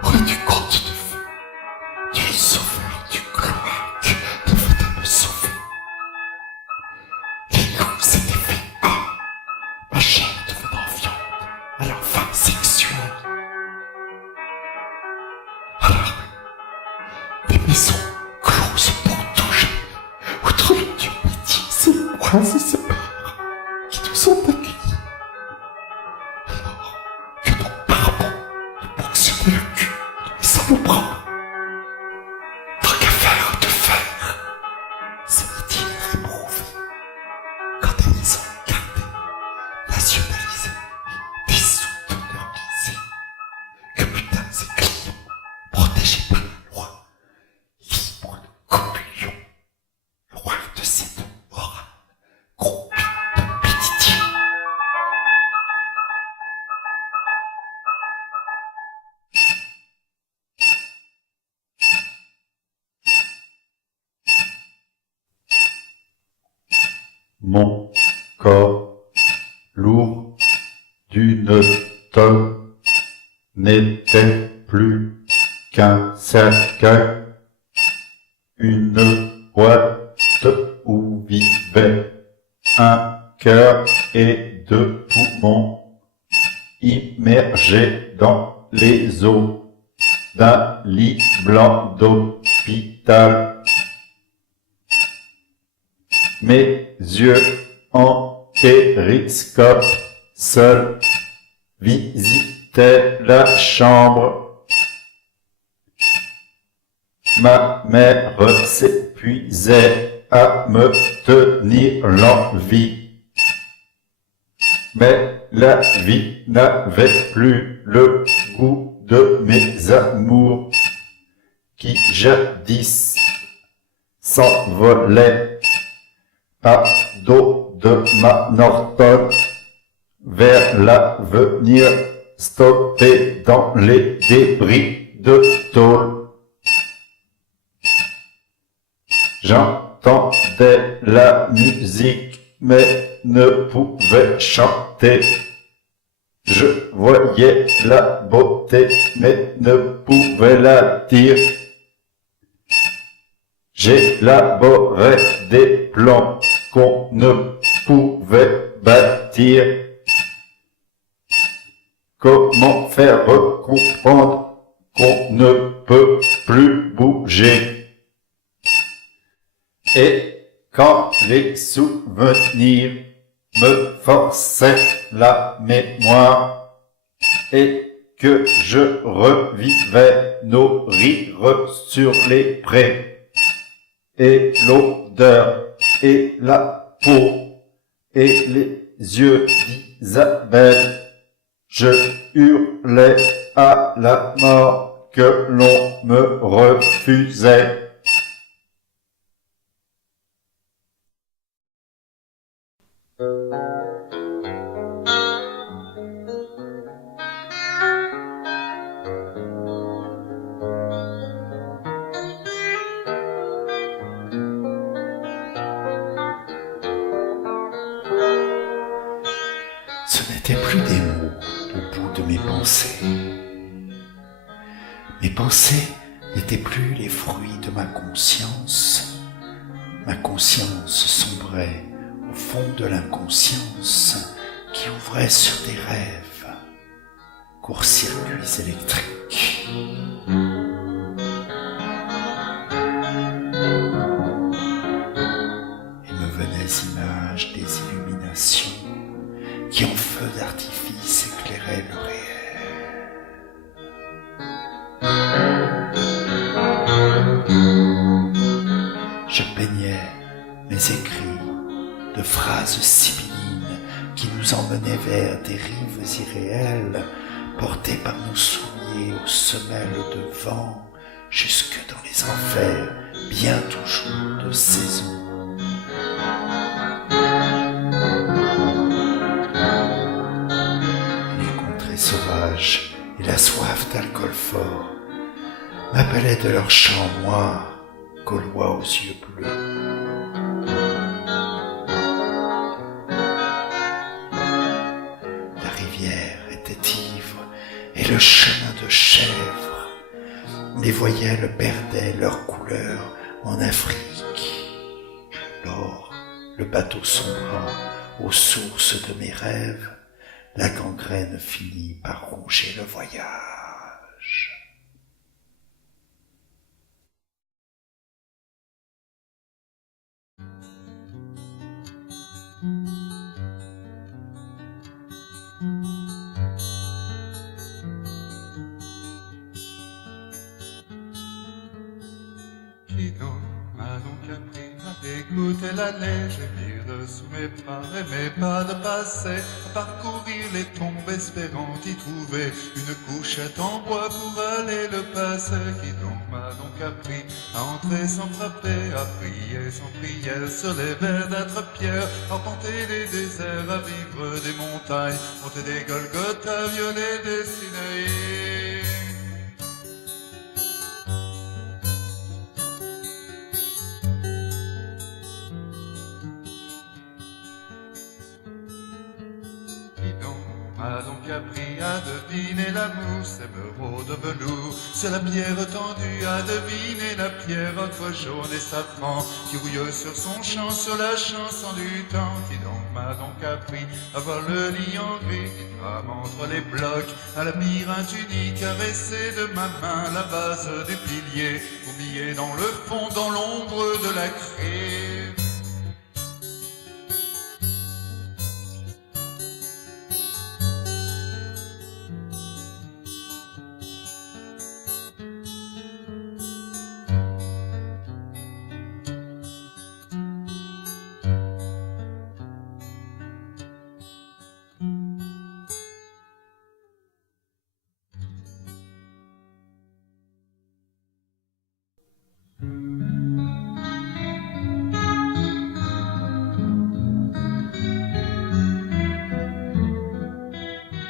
près du conte de fées, du sauveur du cloaque ne venait me sauver. Les coups s'étaient faits ma chair devenant viande à leur fin sexuelle. Alors, des maisons closes pour tout jamais, outre le Dieu métier, c'est moi et ses pères qui nous ont accueillis. Alors que nos parents nous ponctionnaient le cul et sans nous prendre, tant qu'à faire de fer, c'est dire éprouvé quand des maisons gardées, nationalisées, dissoutes de leur misère, que putain ces clients, protégés par la loi, libres de communion, loin de cette morale, groupie de pitié. Mon corps lourd d'une tonne n'était plus qu'un cercueil, une boîte où vivait un cœur et deux poumons immergés dans les eaux d'un lit blanc d'hôpital. Mes yeux en périscope seuls visitaient la chambre. Ma mère s'épuisait à me tenir l'envie. Mais la vie n'avait plus le goût de mes amours qui jadis s'envolaient à dos de ma Norton vers l'avenir stoppé dans les débris de tôle. J'entendais la musique mais ne pouvais chanter. Je voyais la beauté mais ne pouvais la dire. J'élaborais des plans qu'on ne pouvait bâtir. Comment faire comprendre qu'on ne peut plus bouger? Et quand les souvenirs me forçaient la mémoire et que je revivais nos rires sur les prés, et l'odeur, et la peau, et les yeux d'Isabelle, je hurlais à la mort que l'on me refusait. Ce n'étaient plus des mots au bout de mes pensées. Mes pensées n'étaient plus les fruits de ma conscience. Ma conscience sombrait au fond de l'inconscience qui ouvrait sur des rêves, court-circuits électriques. Et me venaient images des illuminations qui en feu d'artifice éclairaient le réel. Je peignais mes écrits de phrases sibyllines qui nous emmenaient vers des rives irréelles, portées par nos souliers aux semelles de vent, jusque dans les enfers, bien toujours de saison. Sauvages et la soif d'alcool fort m'appelaient de leurs chants noirs, gaulois aux yeux bleus. La rivière était ivre et le chemin de chèvre les voyelles perdaient leur couleur en Afrique. Lors, le bateau sombra aux sources de mes rêves, la gangrène finit par ronger le voyage. Qui donc m'a donc appris à dégoûter la neige, gémir sous mes pas et mes pas de passer, à parcourir les tombes espérant y trouver une couchette en bois pour aller le passer. Qui donc m'a donc appris à entrer sans frapper, à prier sans prière sur les verdâtres pierres, arpenter des déserts, à vivre des montagnes, monter des Golgotha, violer des Sinaï. M'a donc appris à deviner la mousse, émeraude de velours sur la pierre tendue, à deviner la pierre entre jaune et safran qui rouille sur son champ, sur la chanson du temps. Qui donc m'a donc appris à voir le lit en gris qui trame entre les blocs, un labyrinthe unique caressé de ma main, la base du pilier, oublié dans le fond, dans l'ombre de la craie.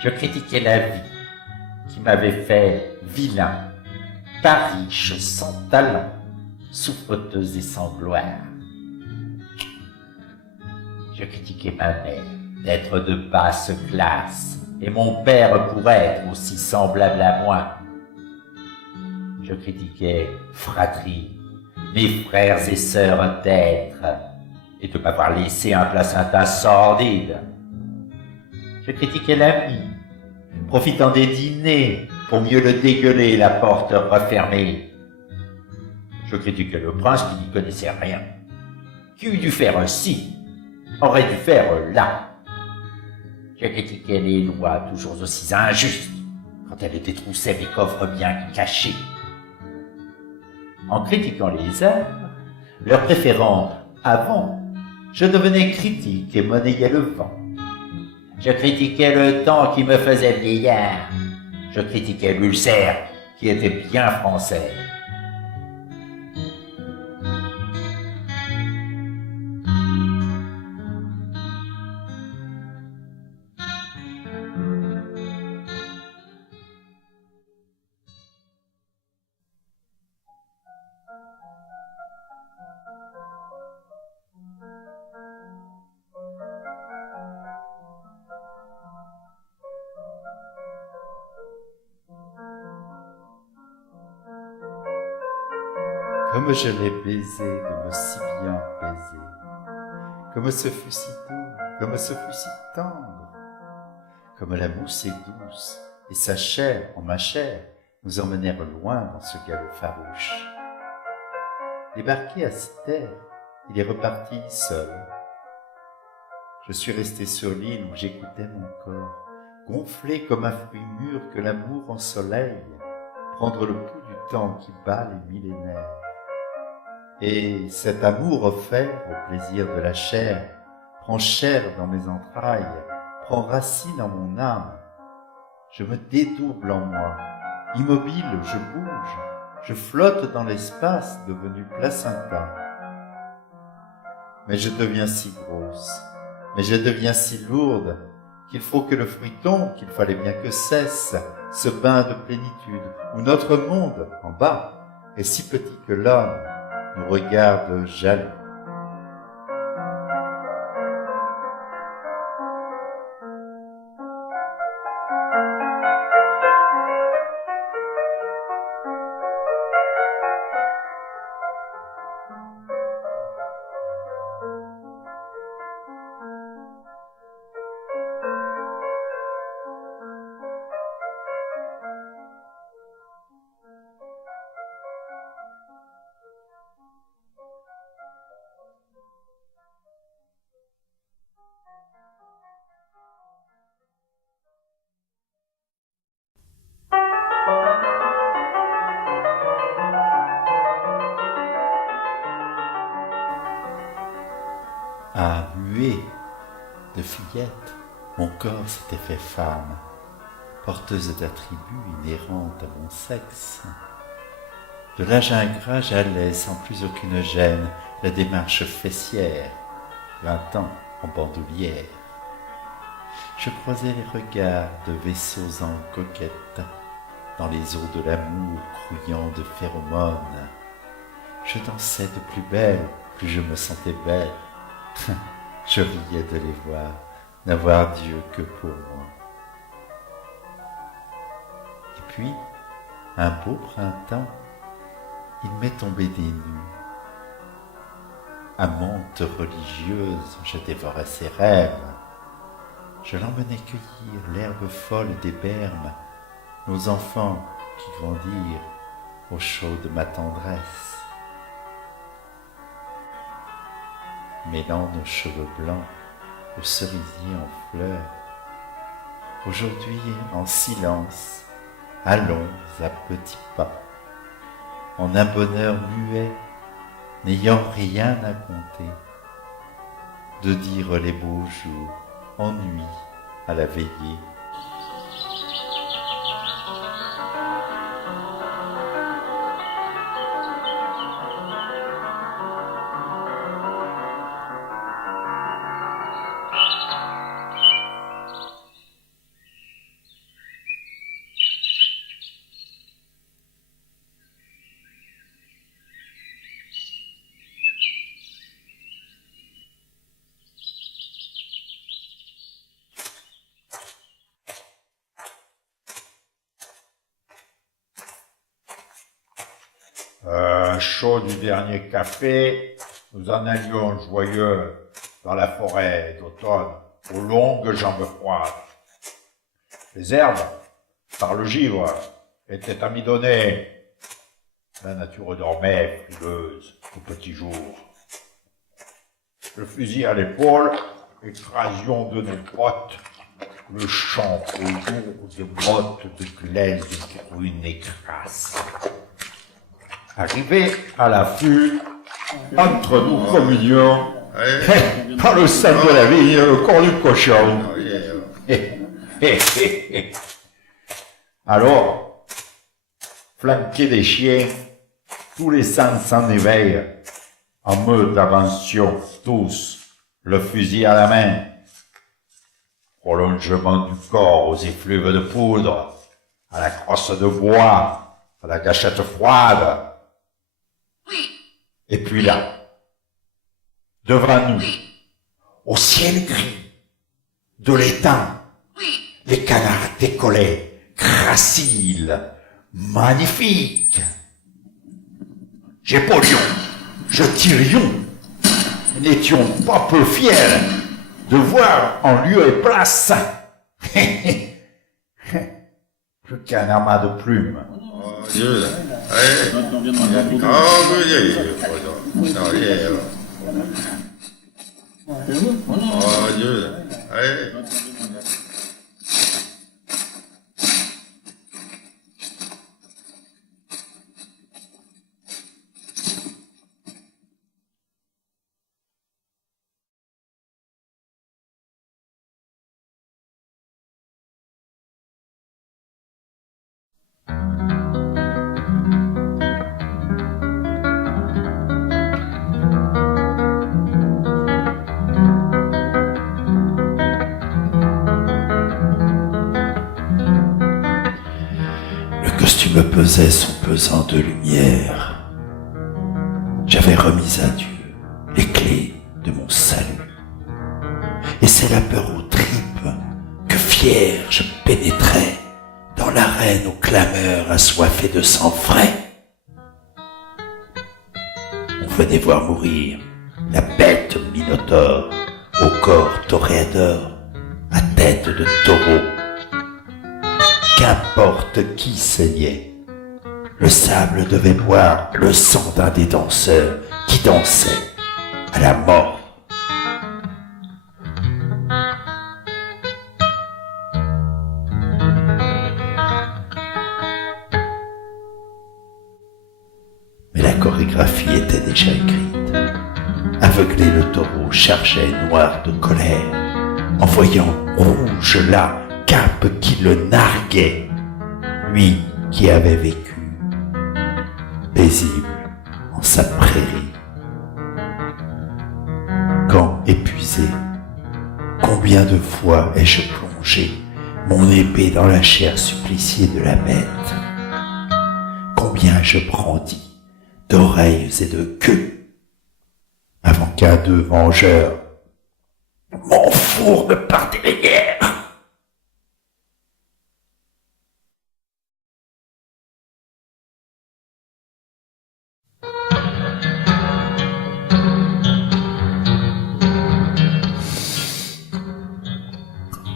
Je critiquais la vie qui m'avait fait vilain, pas riche, sans talent, souffreteuse et sans gloire. Je critiquais ma mère d'être de basse classe et mon père pour être aussi semblable à moi. Je critiquais fratrie, mes frères et sœurs d'être et de m'avoir laissé un placenta sordide. Je critiquais l'ami, profitant des dîners pour mieux le dégueuler, la porte refermée. Je critiquais le prince qui n'y connaissait rien, qui eût dû faire ci, aurait dû faire là. Je critiquais les lois toujours aussi injustes quand elles détroussaient mes coffres bien cachés. En critiquant les arts, leur préférant avant, je devenais critique et monnayais le vent. Je critiquais le temps qui me faisait vieillard. Je critiquais l'ulcère qui était bien français. Comme je l'ai baisé de me si bien baiser, comme ce fut si doux, comme ce fut si tendre, comme la mousse est douce, et sa chair en ma chair nous emmenèrent loin dans ce galop farouche. Débarqué à cette terre, il est reparti seul. Je suis resté sur l'île où j'écoutais mon corps, gonflé comme un fruit mûr que l'amour ensoleille, prendre le pouls du temps qui bat les millénaires. Et cet amour offert au plaisir de la chair prend chair dans mes entrailles, prend racine en mon âme. Je me dédouble en moi, immobile, je bouge, je flotte dans l'espace devenu placenta. Mais je deviens si grosse, mais je deviens si lourde, qu'il faut que le fruit tombe, qu'il fallait bien que cesse ce bain de plénitude, où notre monde, en bas, est si petit que l'homme nous regarde jaloux. A mué de fillette, mon corps s'était fait femme, porteuse d'attributs inhérents à mon sexe. De l'âge ingrat, j'allais sans plus aucune gêne, la démarche fessière, 20 ans en bandoulière. Je croisais les regards de vaisseaux en coquette, dans les eaux de l'amour grouillant de phéromones. Je dansais de plus belle, plus je me sentais belle. Je riais de les voir, n'avoir Dieu que pour moi. Et puis, un beau printemps, il m'est tombé des nues. Amante religieuse, je dévorais ses rêves. Je l'emmenais cueillir l'herbe folle des bermes, nos enfants qui grandirent au chaud de ma tendresse. Mêlant nos cheveux blancs aux cerisiers en fleurs, aujourd'hui en silence, allons à petits pas, en un bonheur muet, n'ayant rien à compter, de dire les beaux jours, ennui à la veillée. Chaud du dernier café, nous en allions joyeux dans la forêt d'automne, aux longues jambes froides. Les herbes, par le givre, étaient amidonnées. La nature dormait frileuse au petit jour. Le fusil à l'épaule, écrasions de nos bottes, le champ aux lourdes bottes de glaise brune et crasse. Arrivé à l'affût, entre nous communions, par le sein de la vigne, le corps du cochon. Alors, flanqués des chiens, tous les sens en éveil, en meute d'avention, tous, le fusil à la main. Prolongement du corps aux effluves de poudre, à la crosse de bois, à la gâchette froide. Et puis là, devant nous, au ciel gris, de l'étang, les canards décollaient, graciles, magnifiques. J'épaulions, je tirions, n'étions pas peu fiers de voir en lieu et place plus qu'un amas de plumes. Me pesait son pesant de lumière. J'avais remis à Dieu les clés de mon salut. Et c'est la peur aux tripes que fier je pénétrais dans l'arène aux clameurs assoiffées de sang frais. On venait voir mourir la bête minotaure au corps toréador, à tête de taureau. Qu'importe qui saignait, le sable devait boire le sang d'un des danseurs qui dansait à la mort. Mais la chorégraphie était déjà écrite. Aveuglé, le taureau chargeait noir de colère, en voyant rouge la cape qui le narguait, lui qui avait vécu paisible en sa prairie. Quand épuisé, combien de fois ai-je plongé mon épée dans la chair suppliciée de la bête? Combien je brandis d'oreilles et de queues avant qu'un d'eux vengeur m'enfourne par derrière.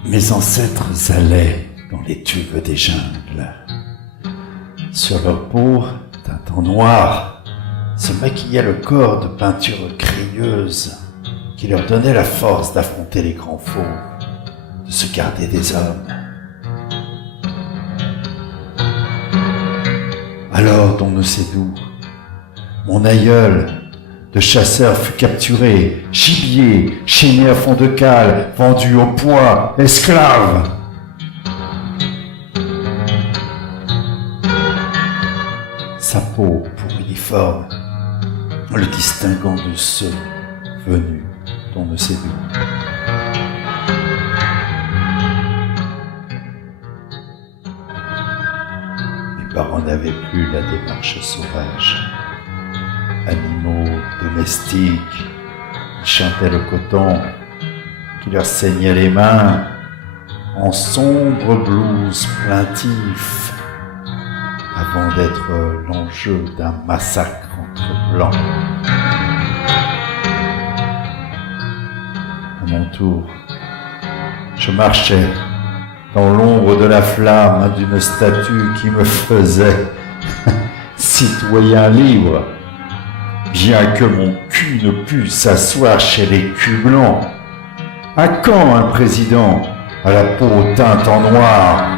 Mes ancêtres allaient dans les tubes des jungles. Sur leur peau, teinte en noir, se maquillait le corps de peintures crayeuses qui leur donnait la force d'affronter les grands fauves, de se garder des hommes. Alors, d'on ne sait d'où, mon aïeul de chasseur fut capturé, gibier, chaîné à fond de cale, vendu au poids, esclave. Sa peau pour uniforme, le distinguant de ceux venus d'on ne sait d'où. Mes parents n'avaient plus la démarche sauvage. Animaux domestiques, ils chantaient le coton, qui leur saignait les mains, en sombre blues plaintif, avant d'être l'enjeu d'un massacre entre blancs. À mon tour, je marchais dans l'ombre de la flamme d'une statue qui me faisait citoyen libre, bien que mon cul ne pût s'asseoir chez les culs blancs. À quand un président à la peau teinte en noir?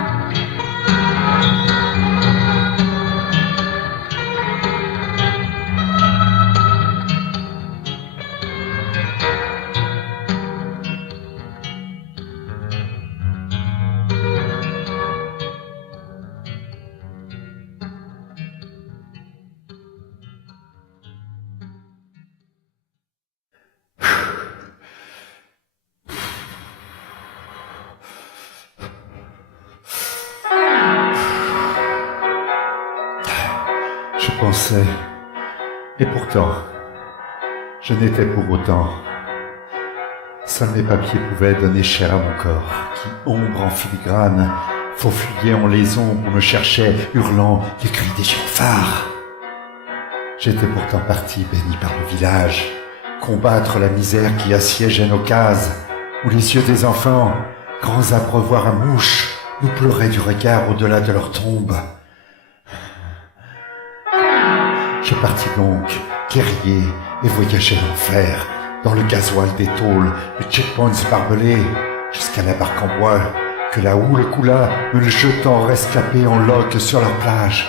Je pensais, et pourtant, je n'étais pour autant. Seuls mes papiers pouvaient donner chair à mon corps, qui, ombre en filigrane, faufilait en les ombres, me cherchait, hurlant les cris des gyrophares. J'étais pourtant parti, béni par le village, combattre la misère qui assiégeait nos cases, où les yeux des enfants, grands abreuvoirs à mouches, nous pleuraient du regard au-delà de leur tombe. Je partis donc, guerrier, et voyageai l'enfer, dans le gasoil des tôles, les checkpoints barbelés, jusqu'à la barque en bois, que la houle coula, me le jetant rescapé en loques sur leur plage.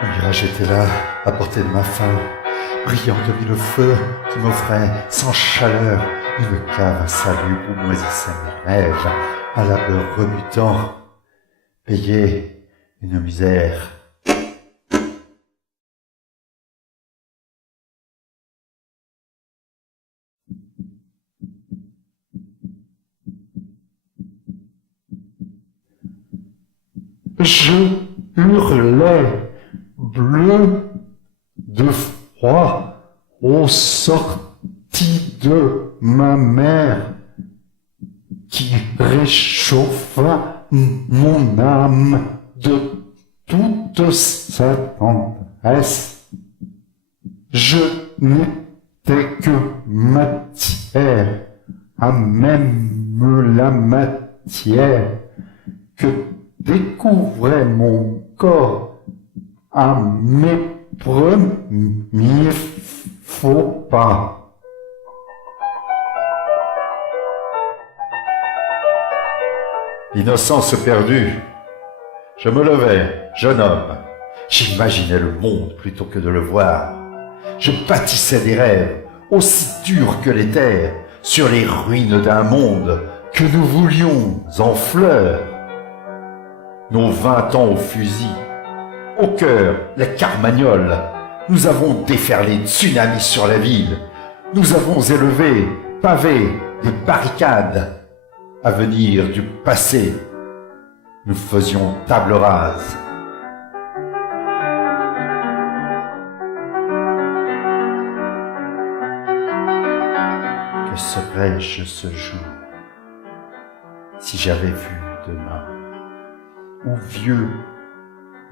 Le mirage était là, à portée de ma faim, brillant de mille feux qui m'offrait, sans chaleur, une cave insalubre où moisissaient mes rêves, à la beurre rebutant. Payer une misère. Je hurlais, bleu de froid, aux sorties de ma mère, qui réchauffa mon âme de toute sa tendresse. Je n'étais que matière, à même la matière que découvrait mon corps à mes premiers faux pas. L'innocence perdue, je me levai, jeune homme, J'imaginais le monde plutôt que de le voir. Je bâtissais des rêves, aussi durs que les terres, sur les ruines d'un monde que nous voulions en fleurs. Nos 20 ans au fusil, au cœur, les carmagnols, nous avons déferlé tsunamis sur la ville. Nous avons élevé, pavé, des barricades. À venir du passé, nous faisions table rase. Que serais-je ce jour si j'avais vu demain où vieux,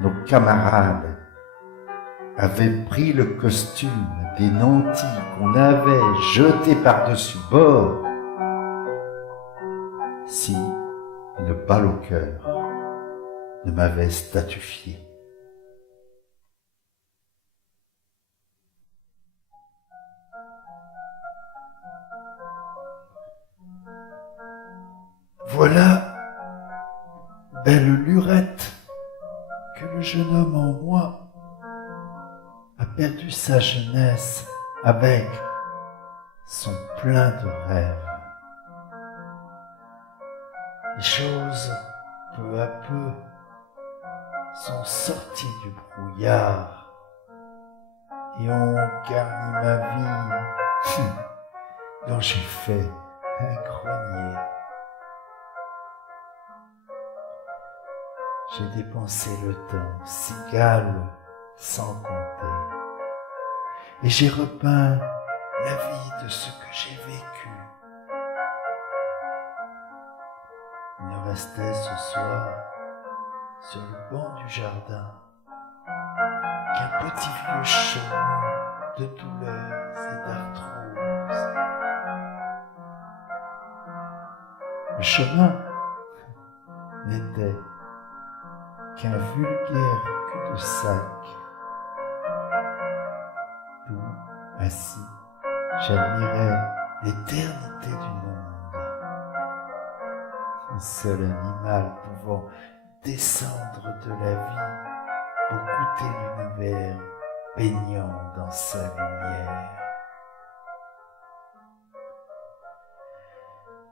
nos camarades avaient pris le costume des nantis qu'on avait jetés par-dessus bord, si une balle au cœur ne m'avait statufié. Voilà, belle lurette, que le jeune homme en moi a perdu sa jeunesse avec son plein de rêves. Les choses, peu à peu, sont sorties du brouillard et ont garni ma vie dont j'ai fait un grenier. J'ai dépensé le temps, cigale sans compter, et j'ai repeint la vie de ce que j'ai vécu. Il ne restait ce soir, sur le banc du jardin, qu'un petit vieux chemin de douleurs et d'arthrose. Le chemin n'était qu'un vulgaire cul-de-sac, d'où, assis, j'admirais l'éternité du monde. Un seul animal pouvant descendre de la vie pour goûter l'univers baignant dans sa lumière.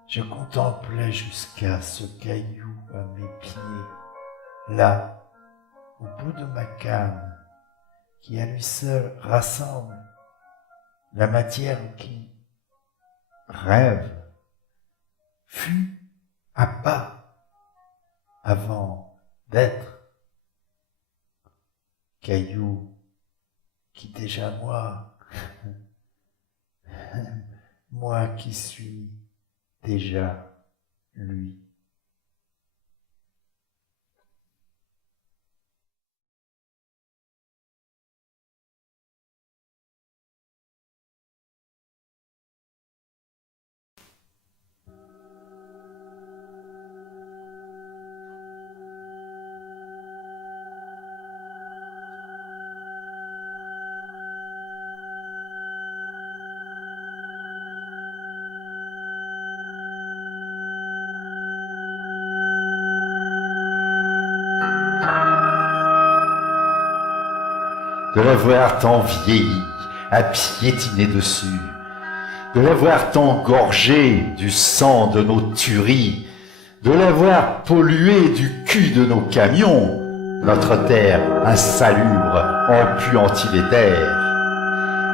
Je contemplais jusqu'à ce caillou à mes pieds, là, au bout de ma canne, qui à lui seul rassemble la matière qui rêve, fut à pas avant d'être caillou qui déjà moi qui suis déjà lui. De la voir tant vieillie, à piétiner dessus, de la voir tant gorgée du sang de nos tueries, de la voir polluée du cul de nos camions, notre terre insalubre, empuantie des terres.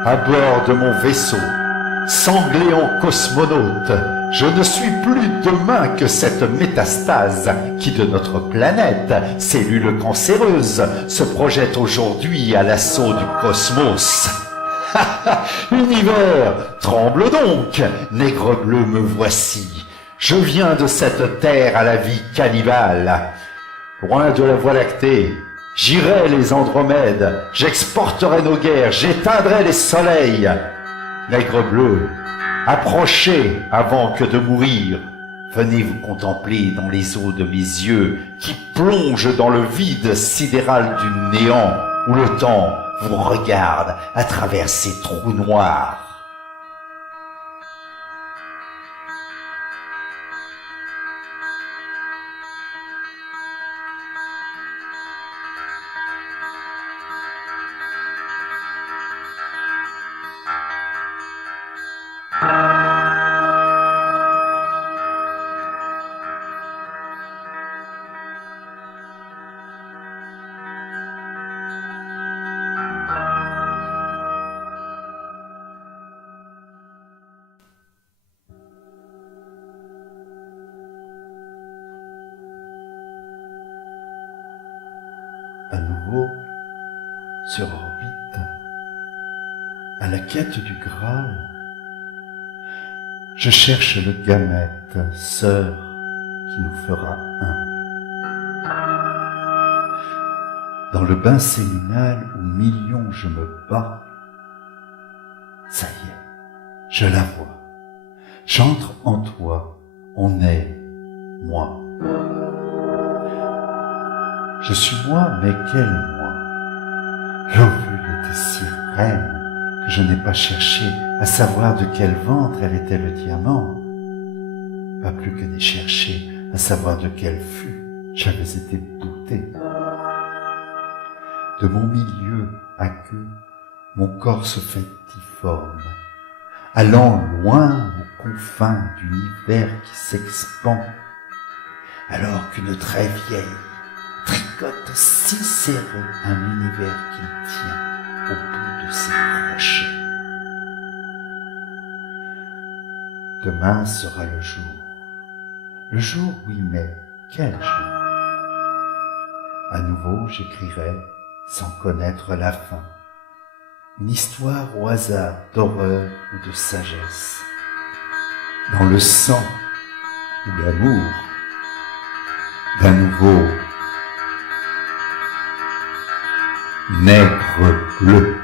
À bord de mon vaisseau, sanglé en cosmonaute, je ne suis plus demain que cette métastase qui de notre planète, cellule cancéreuse, se projette aujourd'hui à l'assaut du cosmos. Univers, tremble donc, nègre bleu me voici. Je viens de cette terre à la vie cannibale. Loin de la Voie lactée, j'irai les Andromèdes, j'exporterai nos guerres, j'éteindrai les soleils. Nègre bleu, approchez avant que de mourir. Venez vous contempler dans les eaux de mes yeux qui plongent dans le vide sidéral du néant où le temps vous regarde à travers ces trous noirs. nouveau sur orbite, à la quête du Graal. Je cherche le gamète, sœur, qui nous fera un. Dans le bain séminal où millions je me bats, ça y est, je la vois. J'entre en toi, on est moi. Je suis moi, mais quel moi? L'ovule était si reine que je n'ai pas cherché à savoir de quel ventre elle était le diamant. Pas plus que d'y chercher à savoir de quel fût j'avais été bouté. De mon milieu à queue, mon corps se fait difforme, allant loin aux confins d'univers qui s'expand, alors qu'une très vieille tricote si serré un univers qui tient au bout de ses crochets. Demain sera le jour, oui, mais quel jour? À nouveau j'écrirai, sans connaître la fin, une histoire au hasard d'horreur ou de sagesse, dans le sang ou l'amour d'un nouveau nègre bleu.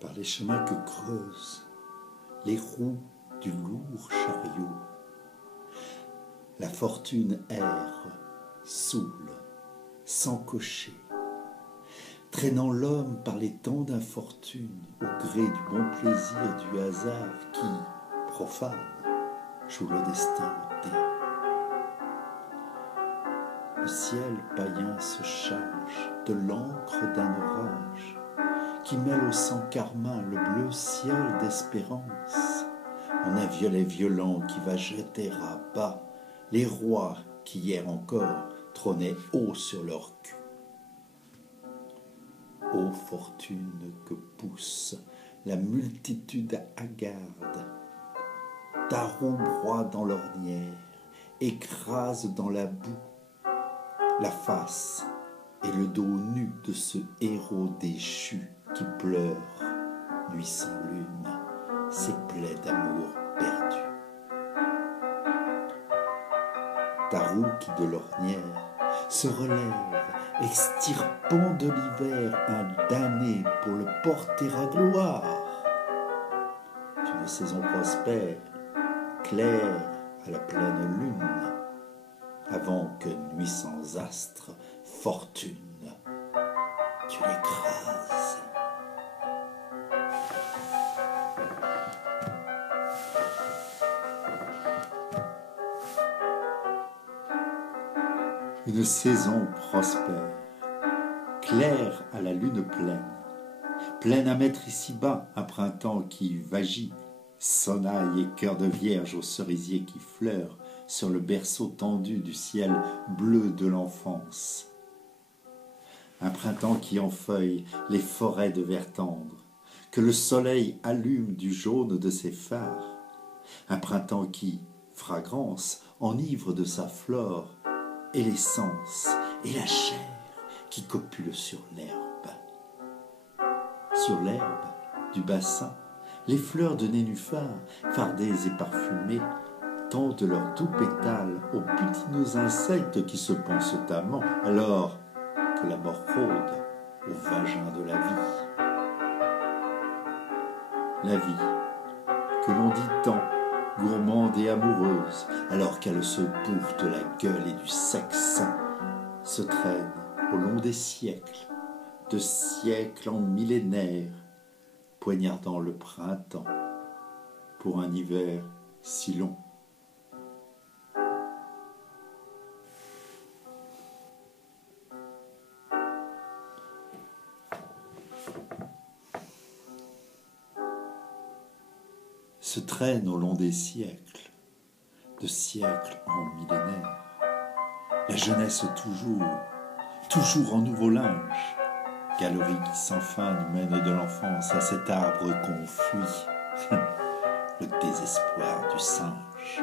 Par les chemins que creusent les roues du lourd chariot, la fortune erre, saoule, sans cocher, traînant l'homme par les temps d'infortune au gré du bon plaisir du hasard qui, profane, joue le destin au dé. Le ciel païen se charge de l'encre d'un orage qui mêle au sang carmin le bleu ciel d'espérance, en un violet violent qui va jeter à bas les rois qui hier encore trônaient haut sur leur cul. Ô fortune que pousse la multitude hagarde, ta roue broie dans l'ornière, écrase dans la boue la face et le dos nu de ce héros déchu qui pleure, nuit sans lune, ses plaies d'amour perdu. Ta roue qui de l'ornière se relève, extirpant de l'hiver un damné pour le porter à gloire. Une saison prospère, claire à la pleine lune, avant que nuit sans astre, fortune, tu l'écrases. Une saison prospère, claire à la lune pleine, pleine à mettre ici-bas un printemps qui vagit, sonnaille et cœur de vierge aux cerisiers qui fleurent sur le berceau tendu du ciel bleu de l'enfance. Un printemps qui enfeuille les forêts de vert tendre, que le soleil allume du jaune de ses phares. Un printemps qui, fragrance, enivre de sa flore, et l'essence et la chair qui copulent sur l'herbe. Sur l'herbe du bassin, les fleurs de nénuphar, fardées et parfumées, tendent leurs doux pétales aux butineux insectes qui se pensent amants, alors que la mort rôde au vagin de la vie. La vie, que l'on dit tant gourmande et amoureuse, alors qu'elle se bouffe de la gueule et du sexe, se traîne au long des siècles, de siècle en millénaire, poignardant le printemps pour un hiver si long. Se traîne au long des siècles, de siècle en millénaire. La jeunesse toujours en nouveau linge, galerie qui sans fin nous mène de l'enfance à cet arbre qu'on fuit, le désespoir du singe.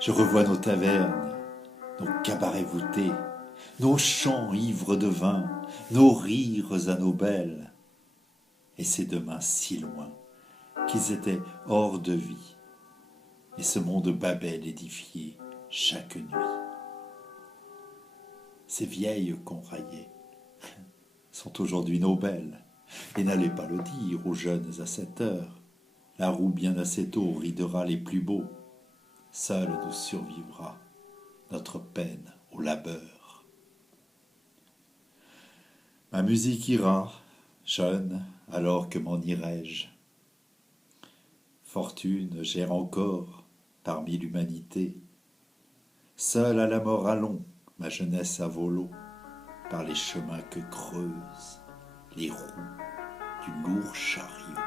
Je revois nos tavernes, nos cabarets voûtés, nos chants ivres de vin, nos rires à nos belles, et ces demain si loin qu'ils étaient hors de vie, et ce monde Babel édifié chaque nuit. Ces vieilles qu'on raillait sont aujourd'hui nos belles, et n'allez pas le dire aux jeunes à 7 heures, la roue bien assez tôt ridera les plus beaux, seule nous survivra notre peine au labeur. Ma musique ira, jeune, alors que m'en irai-je. Fortune gère encore parmi l'humanité. Seule à la mort allons, ma jeunesse à volo, par les chemins que creusent les roues du lourd chariot.